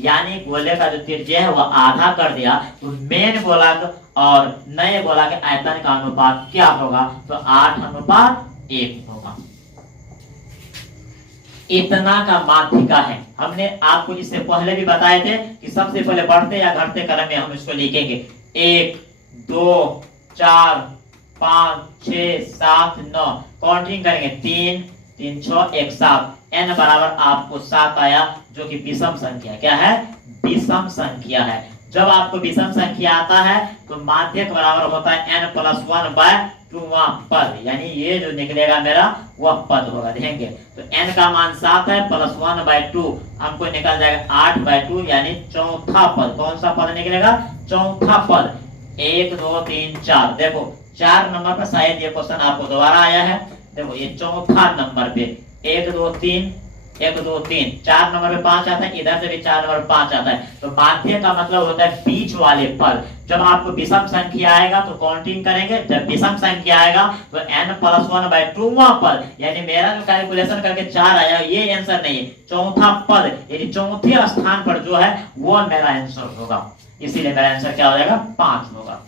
यानी गोले का जो त्रिज्या है वह आधा कर दिया, तो मेन गोला और नए गोला के आयतन का अनुपात क्या होगा, तो 8:1 होगा। इतना का माध्यिका है। हमने आपको इससे पहले भी बताए थे कि सबसे पहले बढ़ते या घटते क्रम में हम इसको लिखेंगे। 1 2 4 5 6 7 9 काउंटिंग करेंगे, 3 3 6 1 7, n बराबर आपको 7 आया, जो कि विषम संख्या क्या है, विषम संख्या है। जब आपको विषम संख्या आता है तो माध्यक बराबर होता है n+1/2। 2वां पद, यानी ये जो निकलेगा मेरा वह पद होगा। देखेंगे तो n का मान 7 है, प्लस 1/2 हमको निकल जाएगा 8/2, यानी चौथा पद। कौन सा पद निकलेगा? चौथा पद। 1 2 3 4। देखो 4 नंबर पर शायद ये क्वेश्चन आपको दोबारा आया है। देखो ये चौथा नंबर पे 1 2 3 1 2 3 4 नंबर पे 5 आता है, इधर से भी 4 नंबर 5 आता है। तो माध्य का मतलब होता है बीच वाले पद। जब आपको विषम संख्या आएगा तो काउंटिंग करेंगे, जब विषम संख्या आएगा तो n + 1/2वां पद, यानी मेरा जो कैलकुलेशन करके 4 आया ये आंसर नहीं है, चौथा पद यानी चौथे स्थान पर जो है वो मेरा आंसर होगा। इसीलिए मेरा आंसर क्या हो जाएगा? 5 होगा।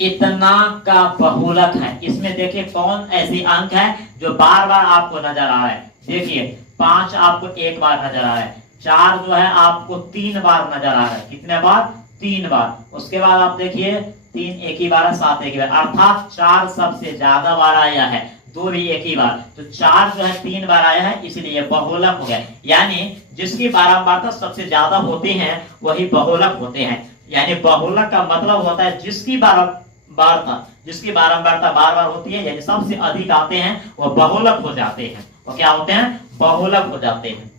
इतना का बहुलक है। इसमें देखिए कौन ऐसी अंक है जो बार बार आपको नजर आ रहा है। देखिए 5 आपको एक बार नजर आ रहा है, 4 जो है आपको 3 बार नजर आ रहा है। कितने बार? 3 बार। उसके बाद आप देखिए 3 एक ही बार, 7 एक ही बार, अर्थात 4 सबसे ज्यादा बार आया है, 2 भी एक ही बार। तो 4 जो है 3 बार आया है, इसलिए बहुलक हो गया। यानी जिसकी बारंबारता सबसे ज्यादा होती है वही बहुलक होते हैं। यानी बहुलक का मतलब होता है जिसकी बारंबारता बार बार होती है, यानी सबसे अधिक आते हैं वो बहुलक हो जाते हैं। वो क्या होते हैं? बहुलक हो जाते हैं।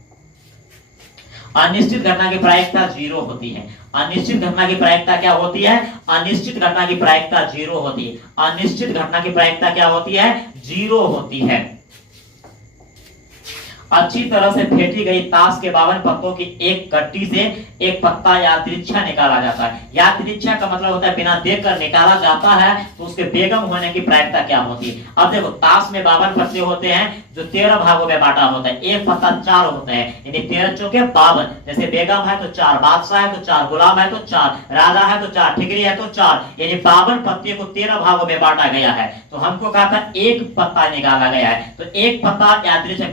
अनिश्चित घटना की प्रायिकता 0 होती है। अनिश्चित घटना की प्रायिकता क्या होती है? अनिश्चित घटना की प्रायिकता 0 होती है। अनिश्चित घटना की प्रायिकता क्या होती है? 0 होती है। अच्छी तरह से फेंटी गई ताश के 52 पत्तों की एक गट्टी से एक पत्ता या तिरछा निकाला जाता है। या तिरछा का मतलब होता है बिना देखकर निकाला जाता है, तो उसके बेगम होने की प्रायिकता क्या होती है? अब देखो ताश में 52 पत्ते होते हैं जो 13 भागों में बांटा होता है, एक पत्ता 4 होता है, यानी 13 चौके 52। जैसे बेगम है तो 4, बादशाह है तो 4, गुलाम है तो 4, राजा है तो 4, ठिकरी है तो 4, यानी 52 पत्ते को 13 भागों में बांटा गया है। तो हमको कहा था एक पत्ता निकाला गया है, तो एक पत्ता या तिरछा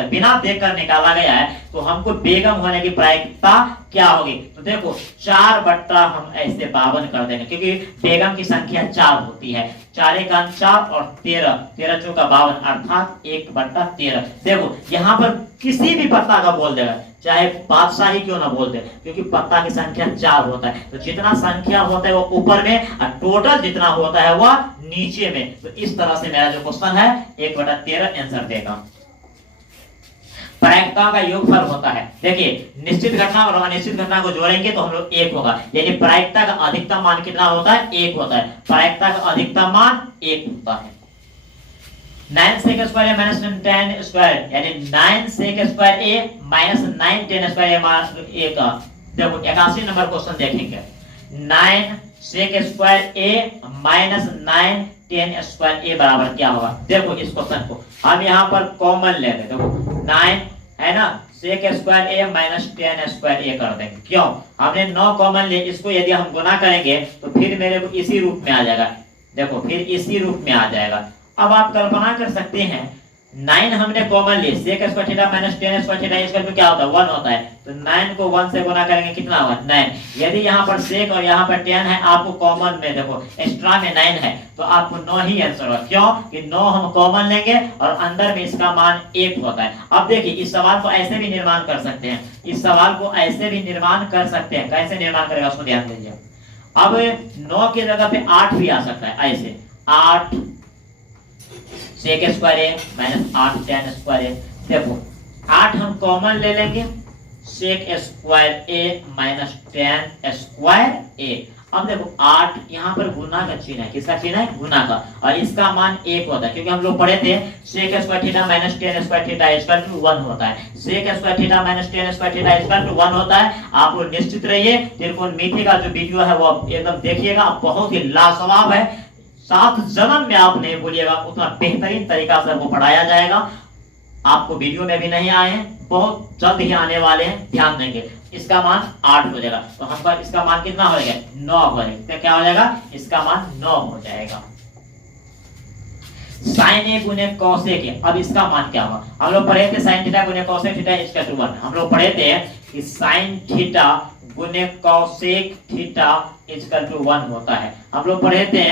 बिना देखकर निकाला गया है, तो हमको बेगम होने की प्रायिकता क्या होगी? तो देखो 4 बट्टा हम ऐसे 52 कर देंगे, क्योंकि बेगम की संख्या 4 होती है। 4 एक 4 और 13, 13 चौका 52, अर्थात 1/13। देखो यहाँ पर किसी भी पत्ता का बोल देगा, चाहे बादशाह ही क्यों ना बोल दे, क्योंकि पत्ता की संख्या 4 होता है। तो जितना संख्या होता है वो ऊपर में और टोटल जितना होता है वह नीचे में। तो इस तरह से मेरा जो क्वेश्चन है 1/13 आंसर देगा। प्रायिकता का योगफल होता है। देखिए निश्चित घटना और अनिश्चित घटना को जोड़ेंगे तो हम लोग 1 होगा, यानी प्रायिकता का अधिकतम मान कितना होता है? 1 होता है। प्रायिकता का अधिकतम मान 1 होता है। 9 sec square a minus 10 square, यानी 9 sec square a minus 9 10 square a का देखो 81 नंबर क्वेश्चन देखेंगे। 9 sec square a minus 9 10 square a बराबर क्या होगा? देखो इस क्वेश्चन को हम यहाँ पर कॉमन ले लें। देखो 9 है ना, sec square a minus 10 square a कर देंगे। क्यों? हमने 9 कॉमन ले, इसको यदि हम गुना करेंगे तो फिर मेरे को इसी रूप में आ जाएगा। देखो फिर इसी रूप में आ जाएगा। अब आप कल्पना कर सकते हैं 9 हमने कॉमन ले, sec square theta minus 10 square theta इसका तो क्या होता है? 1 होता है। तो 9 को 1 से गुना करेंगे कितना होगा? 9। यदि यहाँ पर sec और यहाँ पर 10 है, आपको कॉमन में देखो एक्स्ट्रा में 9 है, तो आपको 9 ही आंसर होगा। क्यों? कि 9 हम कॉमन लेंगे और अंदर में इसका मान 1 होता है। अब देखिए इस सवाल को ऐसे भी निर्माण कर सकते हैं, इस सवाल को ऐसे भी निर्माण कर सकते हैं। कैसे निर्माण करेगा उसको ध्यान दीजिए। अब 9 की जगह पे 8 भी आ सकता है, ऐसे 8 sec square a minus 8 10 square a। देखो 8 हम कॉमन ले लेंगे, sec square a minus 10 square a। अब देखो 8 यहाँ पर गुना का चिन्ह है। किसका चिन्ह है? गुना का। और इसका मान 1 होता है, क्योंकि हम लोग पढ़े थे sec square theta minus 10 square theta equal to 1 होता है। sec square theta minus 10 square theta equal to 1 होता है। आप लोग निश्चित रहिए, त्रिकोणमिति का जो वीडियो है वो एकदम देखिएगा, बहुत ही लाजवाब है। 7 जन्म में आप नहीं भूलिएगा, उतना बेहतरीन तरीका से वो पढ़ाया जाएगा। आपको वीडियो में भी नहीं आए हैं, बहुत जल्द ही आने वाले हैं, ध्यान देंगे। इसका मान 8 हो जाएगा, तो हमका इसका मान कितना हो जाएगा? 9 हो जाएगा। क्या हो जाएगा? इसका मान 9 हो जाएगा। sin a गुने cos a के, अब इसका मान क्या होगा? हम लोग पढ़े थे sin थीटा गुने cos थीटा इसका 1। हम लोग पढ़े थे कि sin थीटा गुने cos थीटा इक्वल टू 1 होता है। हम लोग पढ़े थे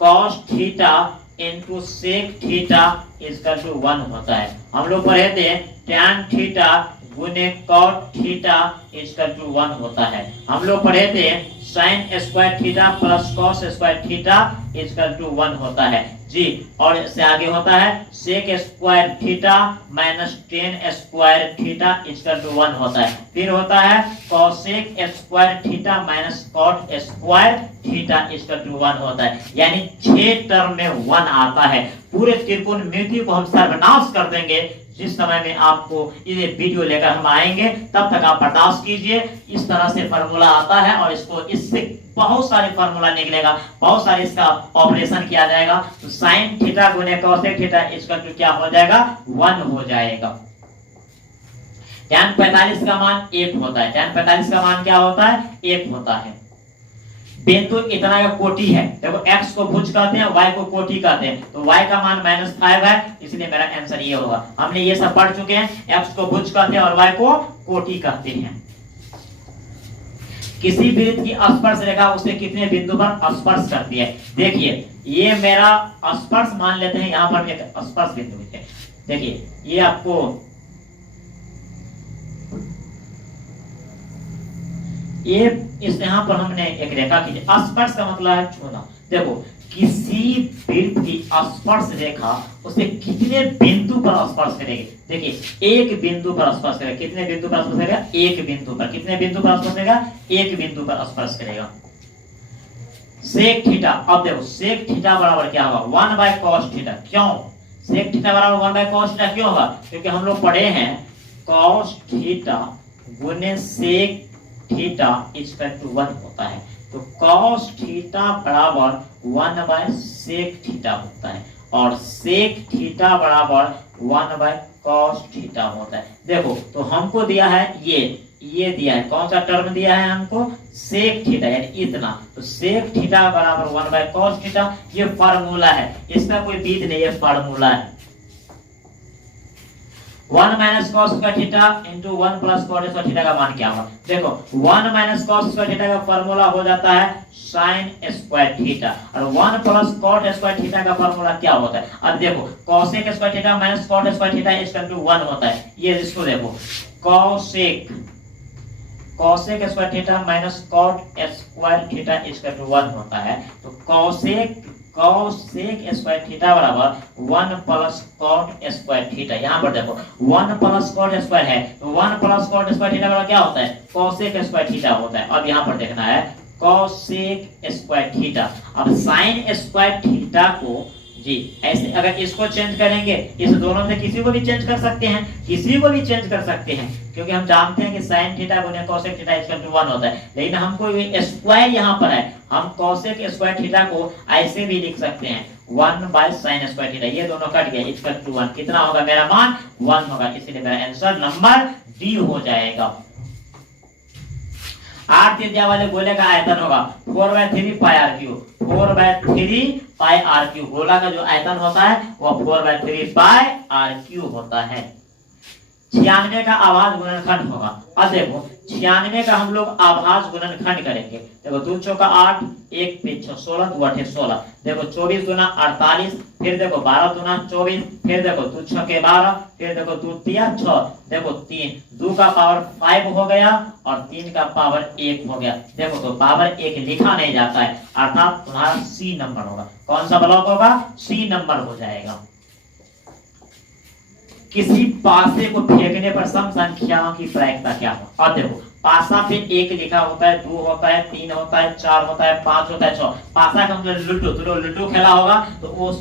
cos theta into sec theta equal to 1 होता है। हम लोग पढ़े थे tan थीटा गुने cot थीटा इक्वल टू 1 होता है। हम लोग पढ़े थे sine square theta plus cos square theta equal to 1 होता है जी। और इससे आगे होता है sec square theta minus ten square theta equal to 1 होता है। फिर होता है cosec square theta minus cot square theta equal to 1 होता है। यानी 6 टर्म में 1 आता है। पूरे त्रिकोणमिति को हम सर्वनाश कर देंगे। जिस समय में आपको ये वीडियो लेकर हम आएंगे तब तक आप बर्दाश्त कीजिए। इस तरह से फॉर्मूला आता है और इसको इससे बहुत सारे फॉर्मूला निकलेगा, बहुत सारे इसका ऑपरेशन किया जाएगा। तो साइन थीटा गुने कॉसेक थीटा इसका क्या हो जाएगा 1 हो जाएगा। tan 45 का मान 1 होता है। tan 45 का मान क्या होता है 1 होता है। बिंदु इतना का कोटि है। देखो x को भुज कहते हैं, y को कोटि कहते हैं। तो y का मान -5 है, इसलिए मेरा आंसर ये होगा। हमने ये सब पढ़ चुके हैं। x को भुज कहते हैं और y को कोटि कहते हैं। किसी वृत्त की स्पर्श रेखा उसे कितने बिंदु पर स्पर्श करती है। देखिए ये मेरा स्पर्श मान लेते हैं, यहाँ पर एक स्पर्श बिंदु है। देखिए ये आपको ये इस यहाँ पर हमने एक रेखा खींची। स्पर्श का मतलब है छूना। देखो किसी वृत्त की स्पर्श रेखा उसे कितने बिंदु पर स्पर्श करेगी। देखिए एक बिंदु पर स्पर्श करेगा। कितने बिंदु पर स्पर्श करेगा एक बिंदु पर। कितने बिंदु पर स्पर्श करेगा एक बिंदु पर स्पर्श करेगा। सेक थीटा, अब देखो सेक थीटा बराबर क्या होगा 1 बाय cos थीटा। क्यों सेक थीटा बराबर 1 बाय cos थीटा क्यों होगा, क्योंकि हम लोग पढ़े हैं cos थीटा गुने सेक थीटा इक्वल टू 1 होता है। तो cos थीटा बराबर 1 बाय सेक थीटा होता है और सेक थीटा बराबर 1 बाय cos थीटा होता है। देखो तो हमको दिया है ये दिया है, कौन सा टर्म दिया है हमको सेक थीटा यानी इतना। तो सेक थीटा बराबर 1 बाय cos थीटा ये फार्मूला है, इसका कोई बीज नहीं है, फार्मूला है। 1 minus cos square theta into 1 plus cot square theta का मान क्या होगा। देखो 1 माइनस कॉस स्क्वायर थीटा का फार्मूला हो जाता है साइन स्क्वायर थीटा और 1 प्लस कॉट स्क्वायर थीटा का फार्मूला क्या होता है। अब देखो cosec square theta minus cot square theta equal to 1 होता है। ये इसको देखो cosec square theta minus cot square theta equal to 1 होता है। तो कॉसेक स्क्वायर थीटा बराबर 1 प्लस कॉट स्क्वायर थीटा। यहाँ पर देखो 1 प्लस कॉट स्क्वायर है तो 1 प्लस कॉट स्क्वायर थीटा बराबर क्या होता है कॉसेक स्क्वायर थीटा होता है। अब यहाँ पर देखना है कॉसेक स्क्वायर थीटा। अब साइन स्क्वायर थीटा को जी ऐसे अगर इसको चेंज करेंगे, इस दोनों से किसी को भी चेंज कर सकते हैं, किसी को भी चेंज कर सकते हैं, क्योंकि हम जानते हैं कि साइन थीटा गुने कोसेक थीटा इक्वल टू 1 होता है। लेकिन हमको ये स्क्वायर यहाँ पर है, हम कोसेक स्क्वायर थीटा को ऐसे भी लिख सकते हैं 1 बाय साइन स्क्वायर थीटा। ये दोनों कट गए इक्वल टू 1। कितना होगा मेरा मान 1 होगा, इसलिए मेरा आंसर नंबर डी हो जाएगा। 8 त्रिज्या वाले गोले का आयतन होगा 4/3 pi R cube. 4/3 pi R cube गोला का जो आयतन होता है वो 4/3 पाई आर क्यूब होता है। 96 का आभास गुणनखंड होगा। अब देखो 96 का हम लोग आभास गुणनखंड करेंगे। देखो 2 चौका 8, 1 5 16, 2 8 16। देखो 24 दूना 48, फिर देखो 12 दूना 24, फिर देखो 2 छके 12, फिर देखो 2 तिया 6, देखो 3 2 का पावर 5 हो गया और 3 का पावर 1 हो गया। देखो तो पावर 1 लिखा नहीं जाता है, अर्थात तुम्हारा सी नंबर होगा। कौन सा ब्लॉक होगा सी नंबर हो जाएगा। किसी पासे को फेंकने पर सम संख्याओं की प्रायिकता क्या हो। अब देखो पासा पे 1 लिखा होता है, 2 होता है, 3 होता है, 4 होता है, 5 होता है, 6। पासा का मतलब लुट्टू। तो लुट्टू खेला होगा तो उस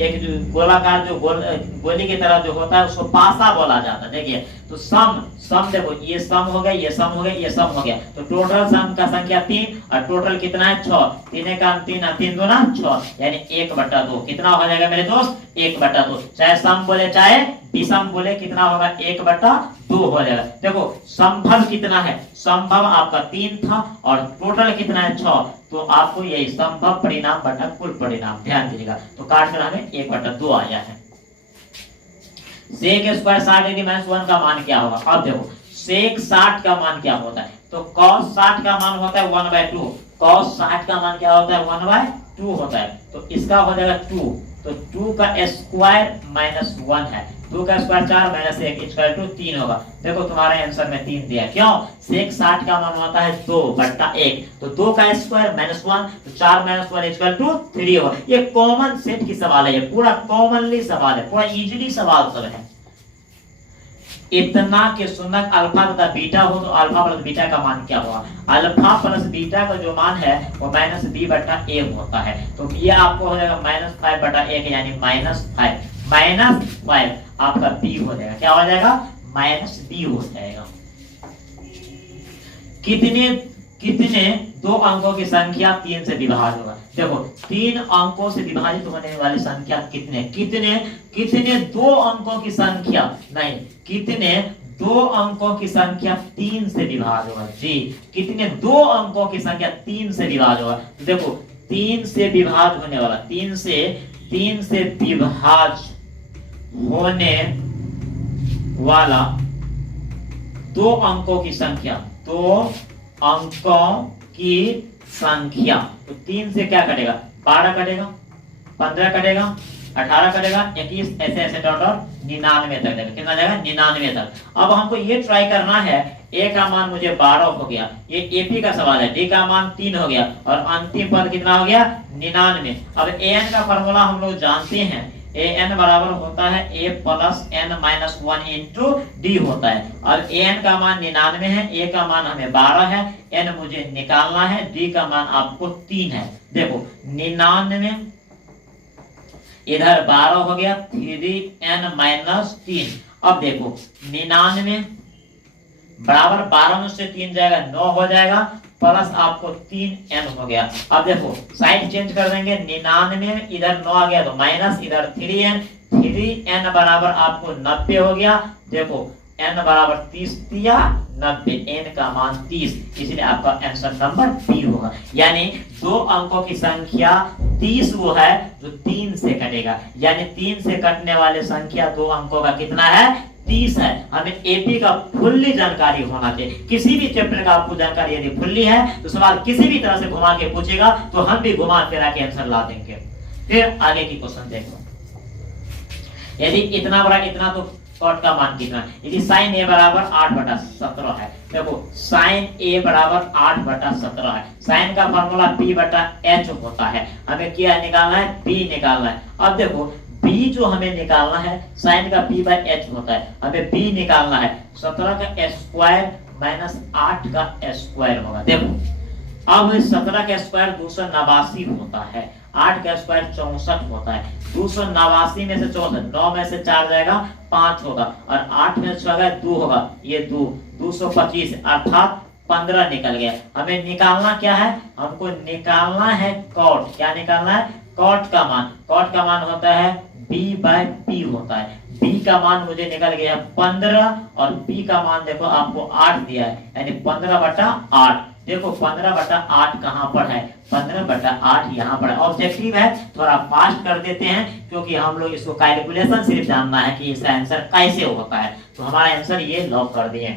एक जो गोलाकार जो गोली की तरह जो होता है उसको पासा बोला जाता है। देखिए तो सम देखो ये सम हो गया, ये सम हो गया, ये सम हो गया। तो टोटल सम का संख्या 3 और टोटल कितना है 6। 3 का 3 3 दूना 6 यानी 1/2। कितना हो जाएगा मेरे दोस्त 1/2। चाहे सम बोले चाहे विषम बोले कितना होगा 1/2 हो जाएगा। देखो संभव कितना है, संभव आपका 3 था और टोटल कितना है 6। तो आपको यही संभव परिणाम बटा कुल परिणाम ध्यान दीजिएगा। तो काट कर हमें 1/2 आया है। सेक स्क्वायर 60 डिग्री माइनस 1 का मान क्या होगा। अब देखो सेक 60 का मान क्या होता है। तो cos 60 का मान होता है 1/2। cos 60 का मान क्या होता है 1/2 होता है। तो इसका हो जाएगा 2। तो 2 का स्क्वायर माइनस 1 है, 2 का स्क्वायर 4 माइनस 1 इक्वल टू 3 होगा। देखो तुम्हारे आंसर में 3 दिया, क्यों? sec 60 का मान होता है 2/1, तो 2 का स्क्वायर माइनस 1, तो 4 माइनस 1 इक्वल टू 3 होगा। ये कॉमन सेट की सवाल है, ये पूरा कॉमनली सवाल है, पूरा इजीली सवाल सब है। इतना कि सुनक अल्फा तथा बीटा हो तो अल्फा प्लस बीटा का मान क्या होगा? अल्फा प्लस बीटा का जो मान है वो माइनस बी बटा ए होता है, तो ये आपको हो जाएगा -5/1 यानी -5 आपका बी हो जाएगा। क्या हो जाएगा? -b हो जाएगा। कितने कितने दो अंकों की संख्या 3 से विभाजित होगा? देखो 3 अंकों से विभाजित होने वाली संख्या कितने कितने कितने दो अंकों की संख्या नहीं, कितने दो अंकों की संख्या 3 से विभाजित होगा जी, कितने दो अंकों की संख्या 3 से विभाजित होगा? देखो 3 से विभाजित होने वाला, 3 से विभाजित होने वाला दो अंकों की संख्या, दो अंकों की संख्या, तो 3 से क्या कटेगा? 12 कटेगा, 15 कटेगा, 18 कटेगा, 21 ऐसे ऐसे डॉट 99 तक देगा। कितना जाएगा? 99 तक। अब हमको ये ट्राई करना है, ए का मान मुझे 12 हो गया, ये एपी का सवाल है, डी का मान 3 हो गया और अंतिम पद कितना हो गया? 99। अब एन का फॉर्मूला हम लोग जानते हैं, an बराबर होता है a plus n minus 1 into D होता है। अब an का मान 99 है, a का मान हमें 12 है, n मुझे निकालना है, d का मान आपको 3 है। देखो 99 इधर 12 हो गया, 3n माइनस 3। अब देखो 99 बराबर 12 में से 3 जाएगा 9 हो जाएगा, प्लस आपको 3n हो गया। अब देखो साइड चेंज कर देंगे, 99 इधर 9 आ गया तो माइनस, इधर 3n बराबर आपको 90 हो गया। देखो n बराबर 30 दिया, 90, n का मान 30, इसलिए आपका आंसर नंबर बी होगा। यानी दो अंकों की संख्या 30 वो है जो 3 से कटेगा, यानी 3 से कटने वाले संख्या दो अंकों का कितना है? 30 है। हमें एपी का फुल्ली जानकारी होना चाहिए, किसी भी चैप्टर का आपको जानकारी यदि फुल्ली है तो सवाल किसी भी तरह से घुमा के पूछेगा तो हम भी घुमा फिरा के आंसर ला देंगे। फिर आगे की क्वेश्चन देखो, यदि इतना बड़ा इतना तो कॉट का मान कितना? यदि साइन ए बराबर 8/17 है, देखो साइन ए बराबर 8/17 है, साइन का फॉर्मूला p/h होता है, हमें क्या निकालना है? p निकालना है। अब देखो b जो हमें निकालना है, साइन का p/h होता है, हमें b निकालना है, 17 का स्क्वायर माइनस 8 का स्क्वायर होगा। देखो अब 17 का स्क्वायर 289 होता है, 8 का स्क्वायर 64 होता है, 289 में से 64, 9 में से 4 जाएगा 5 होगा और 8 में से 6 गया 2 होगा, ये 225 अर्थात 15 निकल गया। हमें निकालना क्या है? हमको निकालना है कॉट। क्या निकालना है? कॉट का मान। कॉट का मान होता है b/p होता है, b का मान मुझे निकल गया 15 और p का मान देखो आपको 8 दिया है, यानी 15/8। देखो 15/8 कहां पर है? 15/8 यहाँ पर ऑब्जेक्टिव है, थोड़ा फास्ट कर देते हैं क्योंकि हम लोग इसको कैलकुलेशन सिर्फ जानना है कि इसका आंसर कैसे होता है, तो हमारा आंसर ये लॉक कर दिए।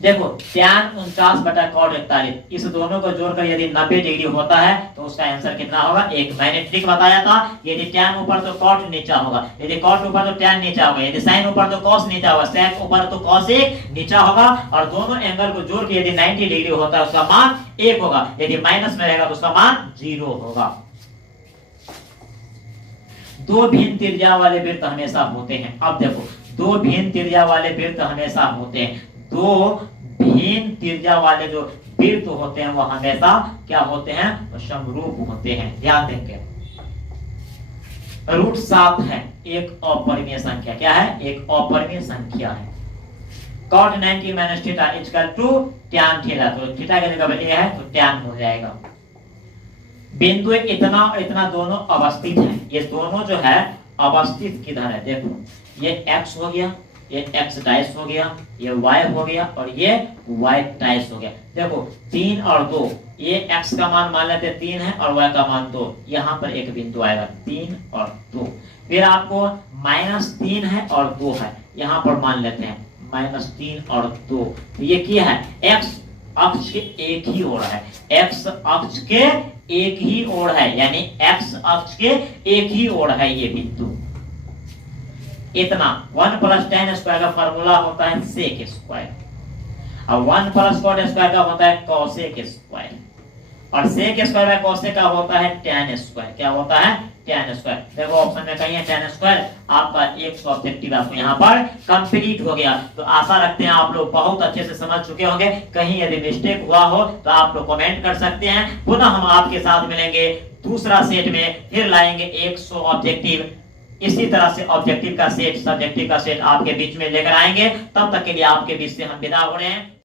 देखो tan 49/cot41, इस दोनों को जोड़कर यदि 90 डिग्री होता है तो उसका आंसर कितना होगा? एक मैंने ट्रिक बताया था, यदि tan ऊपर तो cot नीचा होगा, यदि cot ऊपर तो tan नीचा होगा, यदि sin ऊपर तो cos नीचा होगा, sec ऊपर तो cos नीचा होगा, और दोनों एंगल को जोड़ के यदि 90 डिग्री होता है उसका मान 1 होगा, यदि माइनस में रहेगा तो उसका मान 0 होगा। दो भिन्न त्रिज्या वाले वृत्त हमेशा होते हैं। अब देखो दो भिन्न त्रिज्या वाले वृत्त हमेशा होते हैं, दो भिन्न त्रिज्या वाले जो वृत्त होते हैं वो हमेशा क्या होते हैं? वो समरूप होते हैं। ध्यान देंगे √7 है एक अपरिमेय संख्या। क्या है? एक अपरिमेय संख्या है। cot 90 - theta equal to tan theta, तो थीटा के जगह बचेगा है तो tan हो जाएगा। बिंदु इतना और इतना दोनों अवस्थित हैं, ये दोनों जो है अवस्थित किधर है? देखो ये x हो गया, ये x डाइस हो गया, ये y हो गया और ये y डाइस हो गया। देखो 3 और 2, ये x का मान मान लेते 3 है और y का मान 2, यहाँ पर एक बिंदु आएगा 3 और 2। फिर आपको -3 है और 2 है, यहाँ पर मान लेते हैं -3 और 2, तो ये क्या है? x अक्ष के एक ही हो रहा है, x अक्ष के एक ही ओर है, यानी एक्स अक्ष के एक ही ओर है ये बिंदु। इतना 1 + tan स्क्वायर का फॉर्मूला होता है सेक स्क्वायर, और 1 + cot स्क्वायर का होता है कोसेक स्क्वायर, और सेक स्क्वायर बाय कोसेक का होता है tan स्क्वायर। क्या होता है? tan square. देखो ऑप्शन में कहीं है tan स्क्वायर, आपका 100 ऑब्जेक्टिव आपको यहाँ पर कंप्लीट हो गया। तो आशा रखते हैं आप लोग बहुत अच्छे से समझ चुके होंगे। कहीं यदि मिस्टेक हुआ हो तो आप लोग कमेंट कर सकते हैं। पुनः हम आपके साथ मिलेंगे दूसरा सेट में, फिर लाएंगे 100 ऑब्जेक्टिव। इसी तरह से ऑब्जेक्टिव का सेट, सब्जेक्टिव का सेट आपके बीच में लेकर आएंगे। तब तक के लिए आपके बीच से हम विदा हो रहे हैं।